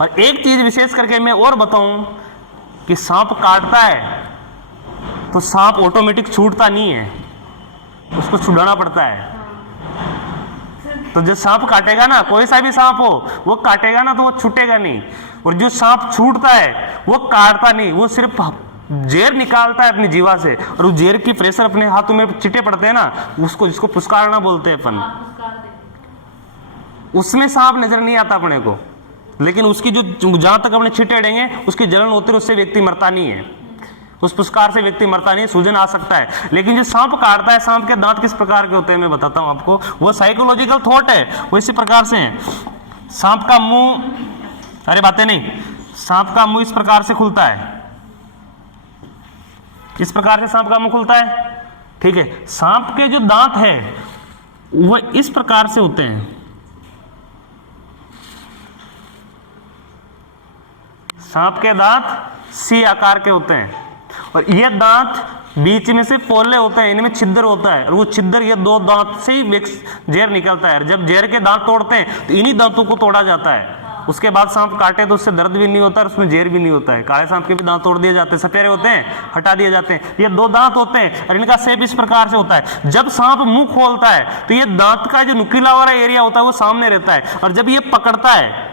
और एक चीज विशेष करके मैं और बताऊं कि सांप काटता है तो सांप ऑटोमेटिक छूटता नहीं है, उसको छुड़ाना पड़ता है। तो जो सांप काटेगा ना, कोई सा भी सांप हो, वो काटेगा ना तो वो छूटेगा नहीं। और जो सांप छूटता है वो काटता नहीं, वो सिर्फ जेर निकालता है अपनी जीवा से, और वो जेर की प्रेशर अपने हाथों में चिटे पड़ते हैं ना, उसको, जिसको पुस्कारना बोलते हैं अपन, उसमें सांप नजर नहीं आता अपने को। लेकिन उसकी जो जहां तक अपने छिटे अड़ेंगे उसकी जलन होती है, उससे व्यक्ति मरता नहीं है, उस पुस्कार से व्यक्ति मरता नहीं, सूजन आ सकता है। लेकिन जो सांप काटता है, सांप के दांत किस प्रकार के होते हैं मैं बताता हूं आपको, वो साइकोलॉजिकल थॉट है, वो इसी प्रकार से है। सांप का मुंह, अरे बातें नहीं, सांप का मुंह इस प्रकार से खुलता है, इस प्रकार से सांप का मुंह खुलता है, ठीक है। सांप के जो दांत है वो इस प्रकार से होते हैं, सांप के दांत सी आकार के होते हैं, और ये दांत बीच में से पोले होते हैं, इनमें छिद्र होता है, और वो छिद्र, ये 2 दांत से ही जेर निकलता है। जब जेर के दांत तोड़ते हैं तो इन्हीं दांतों को तोड़ा जाता है। उसके बाद सांप काटे तो उससे दर्द भी नहीं होता और उसमें जेर भी नहीं होता है। काले सांप के भी दांत तोड़ दिए जाते हैं, सपेरे होते हैं, हटा दिए जाते हैं। ये 2 दांत होते हैं और इनका शेप इस प्रकार से होता है। जब सांप मुंह खोलता है तो ये दांत का जो नुकीला वाला एरिया होता है वो सामने रहता है, और जब ये पकड़ता है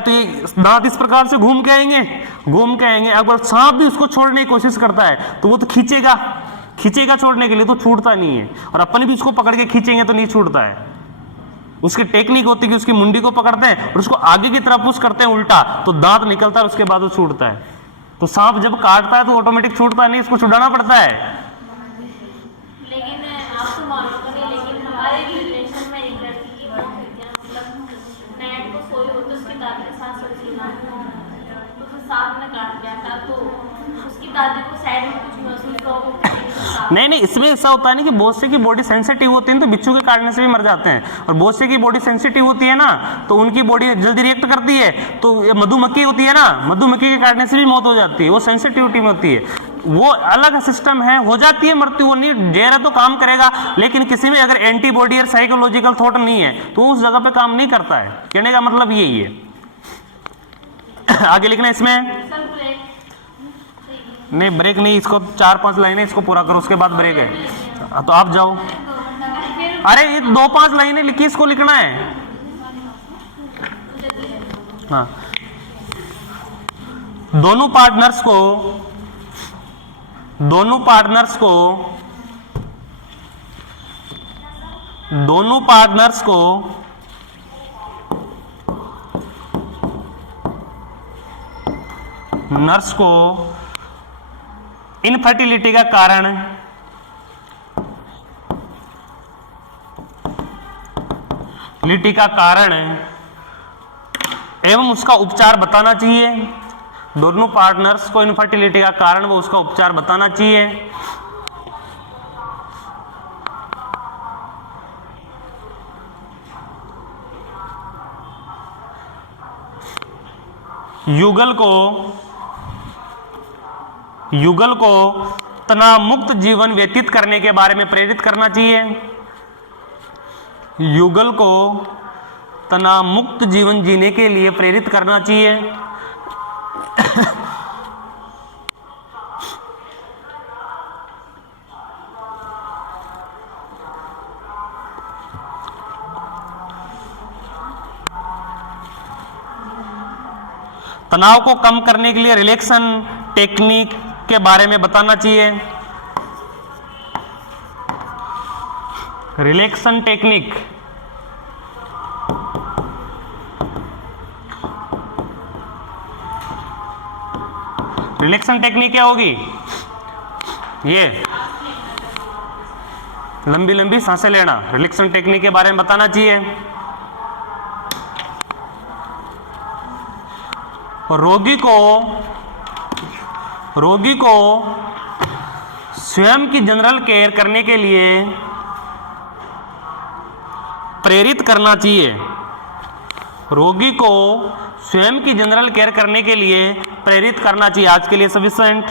तो ये दांत इस प्रकार से घूम के आएंगे। अगर सांप भी उसको छोड़ने की कोशिश करता है तो वो तो खींचेगा छोड़ने के लिए, तो छूटता नहीं है। और अपन भी उसको पकड़ के खींचेंगे तो नहीं छूटता है। उसकी टेक्निक होती है कि उसकी मुंडी को पकड़ते हैं और उसको आगे की तरफ पुश करते हैं उल्टा, तो दांत निकलता है, उसके बाद वो छूटता है। तो सांप जब काटता है तो ऑटोमेटिक छूटता नहीं, इसको छुड़ाना पड़ता है। लेकिन आप तो मानो तो नहीं, लेकिन हमारे रिलेशन में एक लड़की की मौत हुई थी, मतलब नाइट को सोई हो तो उसकी दादी के साथ सोई थी ना, तो उसे सांप ने काट दिया था, तो उसकी दादी को साइड में कुछ महसूस हुआ। नहीं, इसमें ऐसा होता है ना कि बहुत से की बॉडी सेंसिटिव होती है, तो बिच्छू के काटने से भी मर जाते हैं, और बहुत से की बॉडी सेंसिटिव होती है ना, तो उनकी बॉडी जल्दी रिएक्ट करती है। तो मधुमक्खी होती है ना, मधुमक्खी के काटने से भी मौत हो जाती है, वो सेंसिटिविटी में होती है, वो अलग सिस्टम है, हो जाती है मृत्यु। वो नहीं, जेर है तो काम करेगा, लेकिन किसी में अगर एंटीबॉडी और साइकोलॉजिकल थॉट नहीं है तो उस जगह पे काम नहीं करता है। कहने का मतलब यही है। आगे लिखना इसमें नहीं, ब्रेक नहीं, इसको 4-5 लाइनें इसको पूरा करो, उसके बाद ब्रेक है। तो आप जाओ। अरे ये 2-5 लाइनें लिखी, इसको लिखना है। हाँ, दोनों पार्टनर्स को नर्स को इनफर्टिलिटी का कारण एवं उसका उपचार बताना चाहिए। दोनों पार्टनर्स को इनफर्टिलिटी का कारण वो उसका उपचार बताना चाहिए। युगल को तनाव मुक्त जीवन व्यतीत करने के बारे में प्रेरित करना चाहिए। युगल को तनाव मुक्त जीवन जीने के लिए प्रेरित करना चाहिए। तनाव को कम करने के लिए रिलैक्सेशन टेक्निक के बारे में बताना चाहिए। रिलैक्सन टेक्निक, रिलैक्सन टेक्निक क्या होगी? ये लंबी लंबी सांसें लेना, रिलैक्सन टेक्निक के बारे में बताना चाहिए। रोगी को स्वयं की जनरल केयर करने के लिए प्रेरित करना चाहिए। रोगी को स्वयं की जनरल केयर करने के लिए प्रेरित करना चाहिए। आज के लिए सफिशिएंट।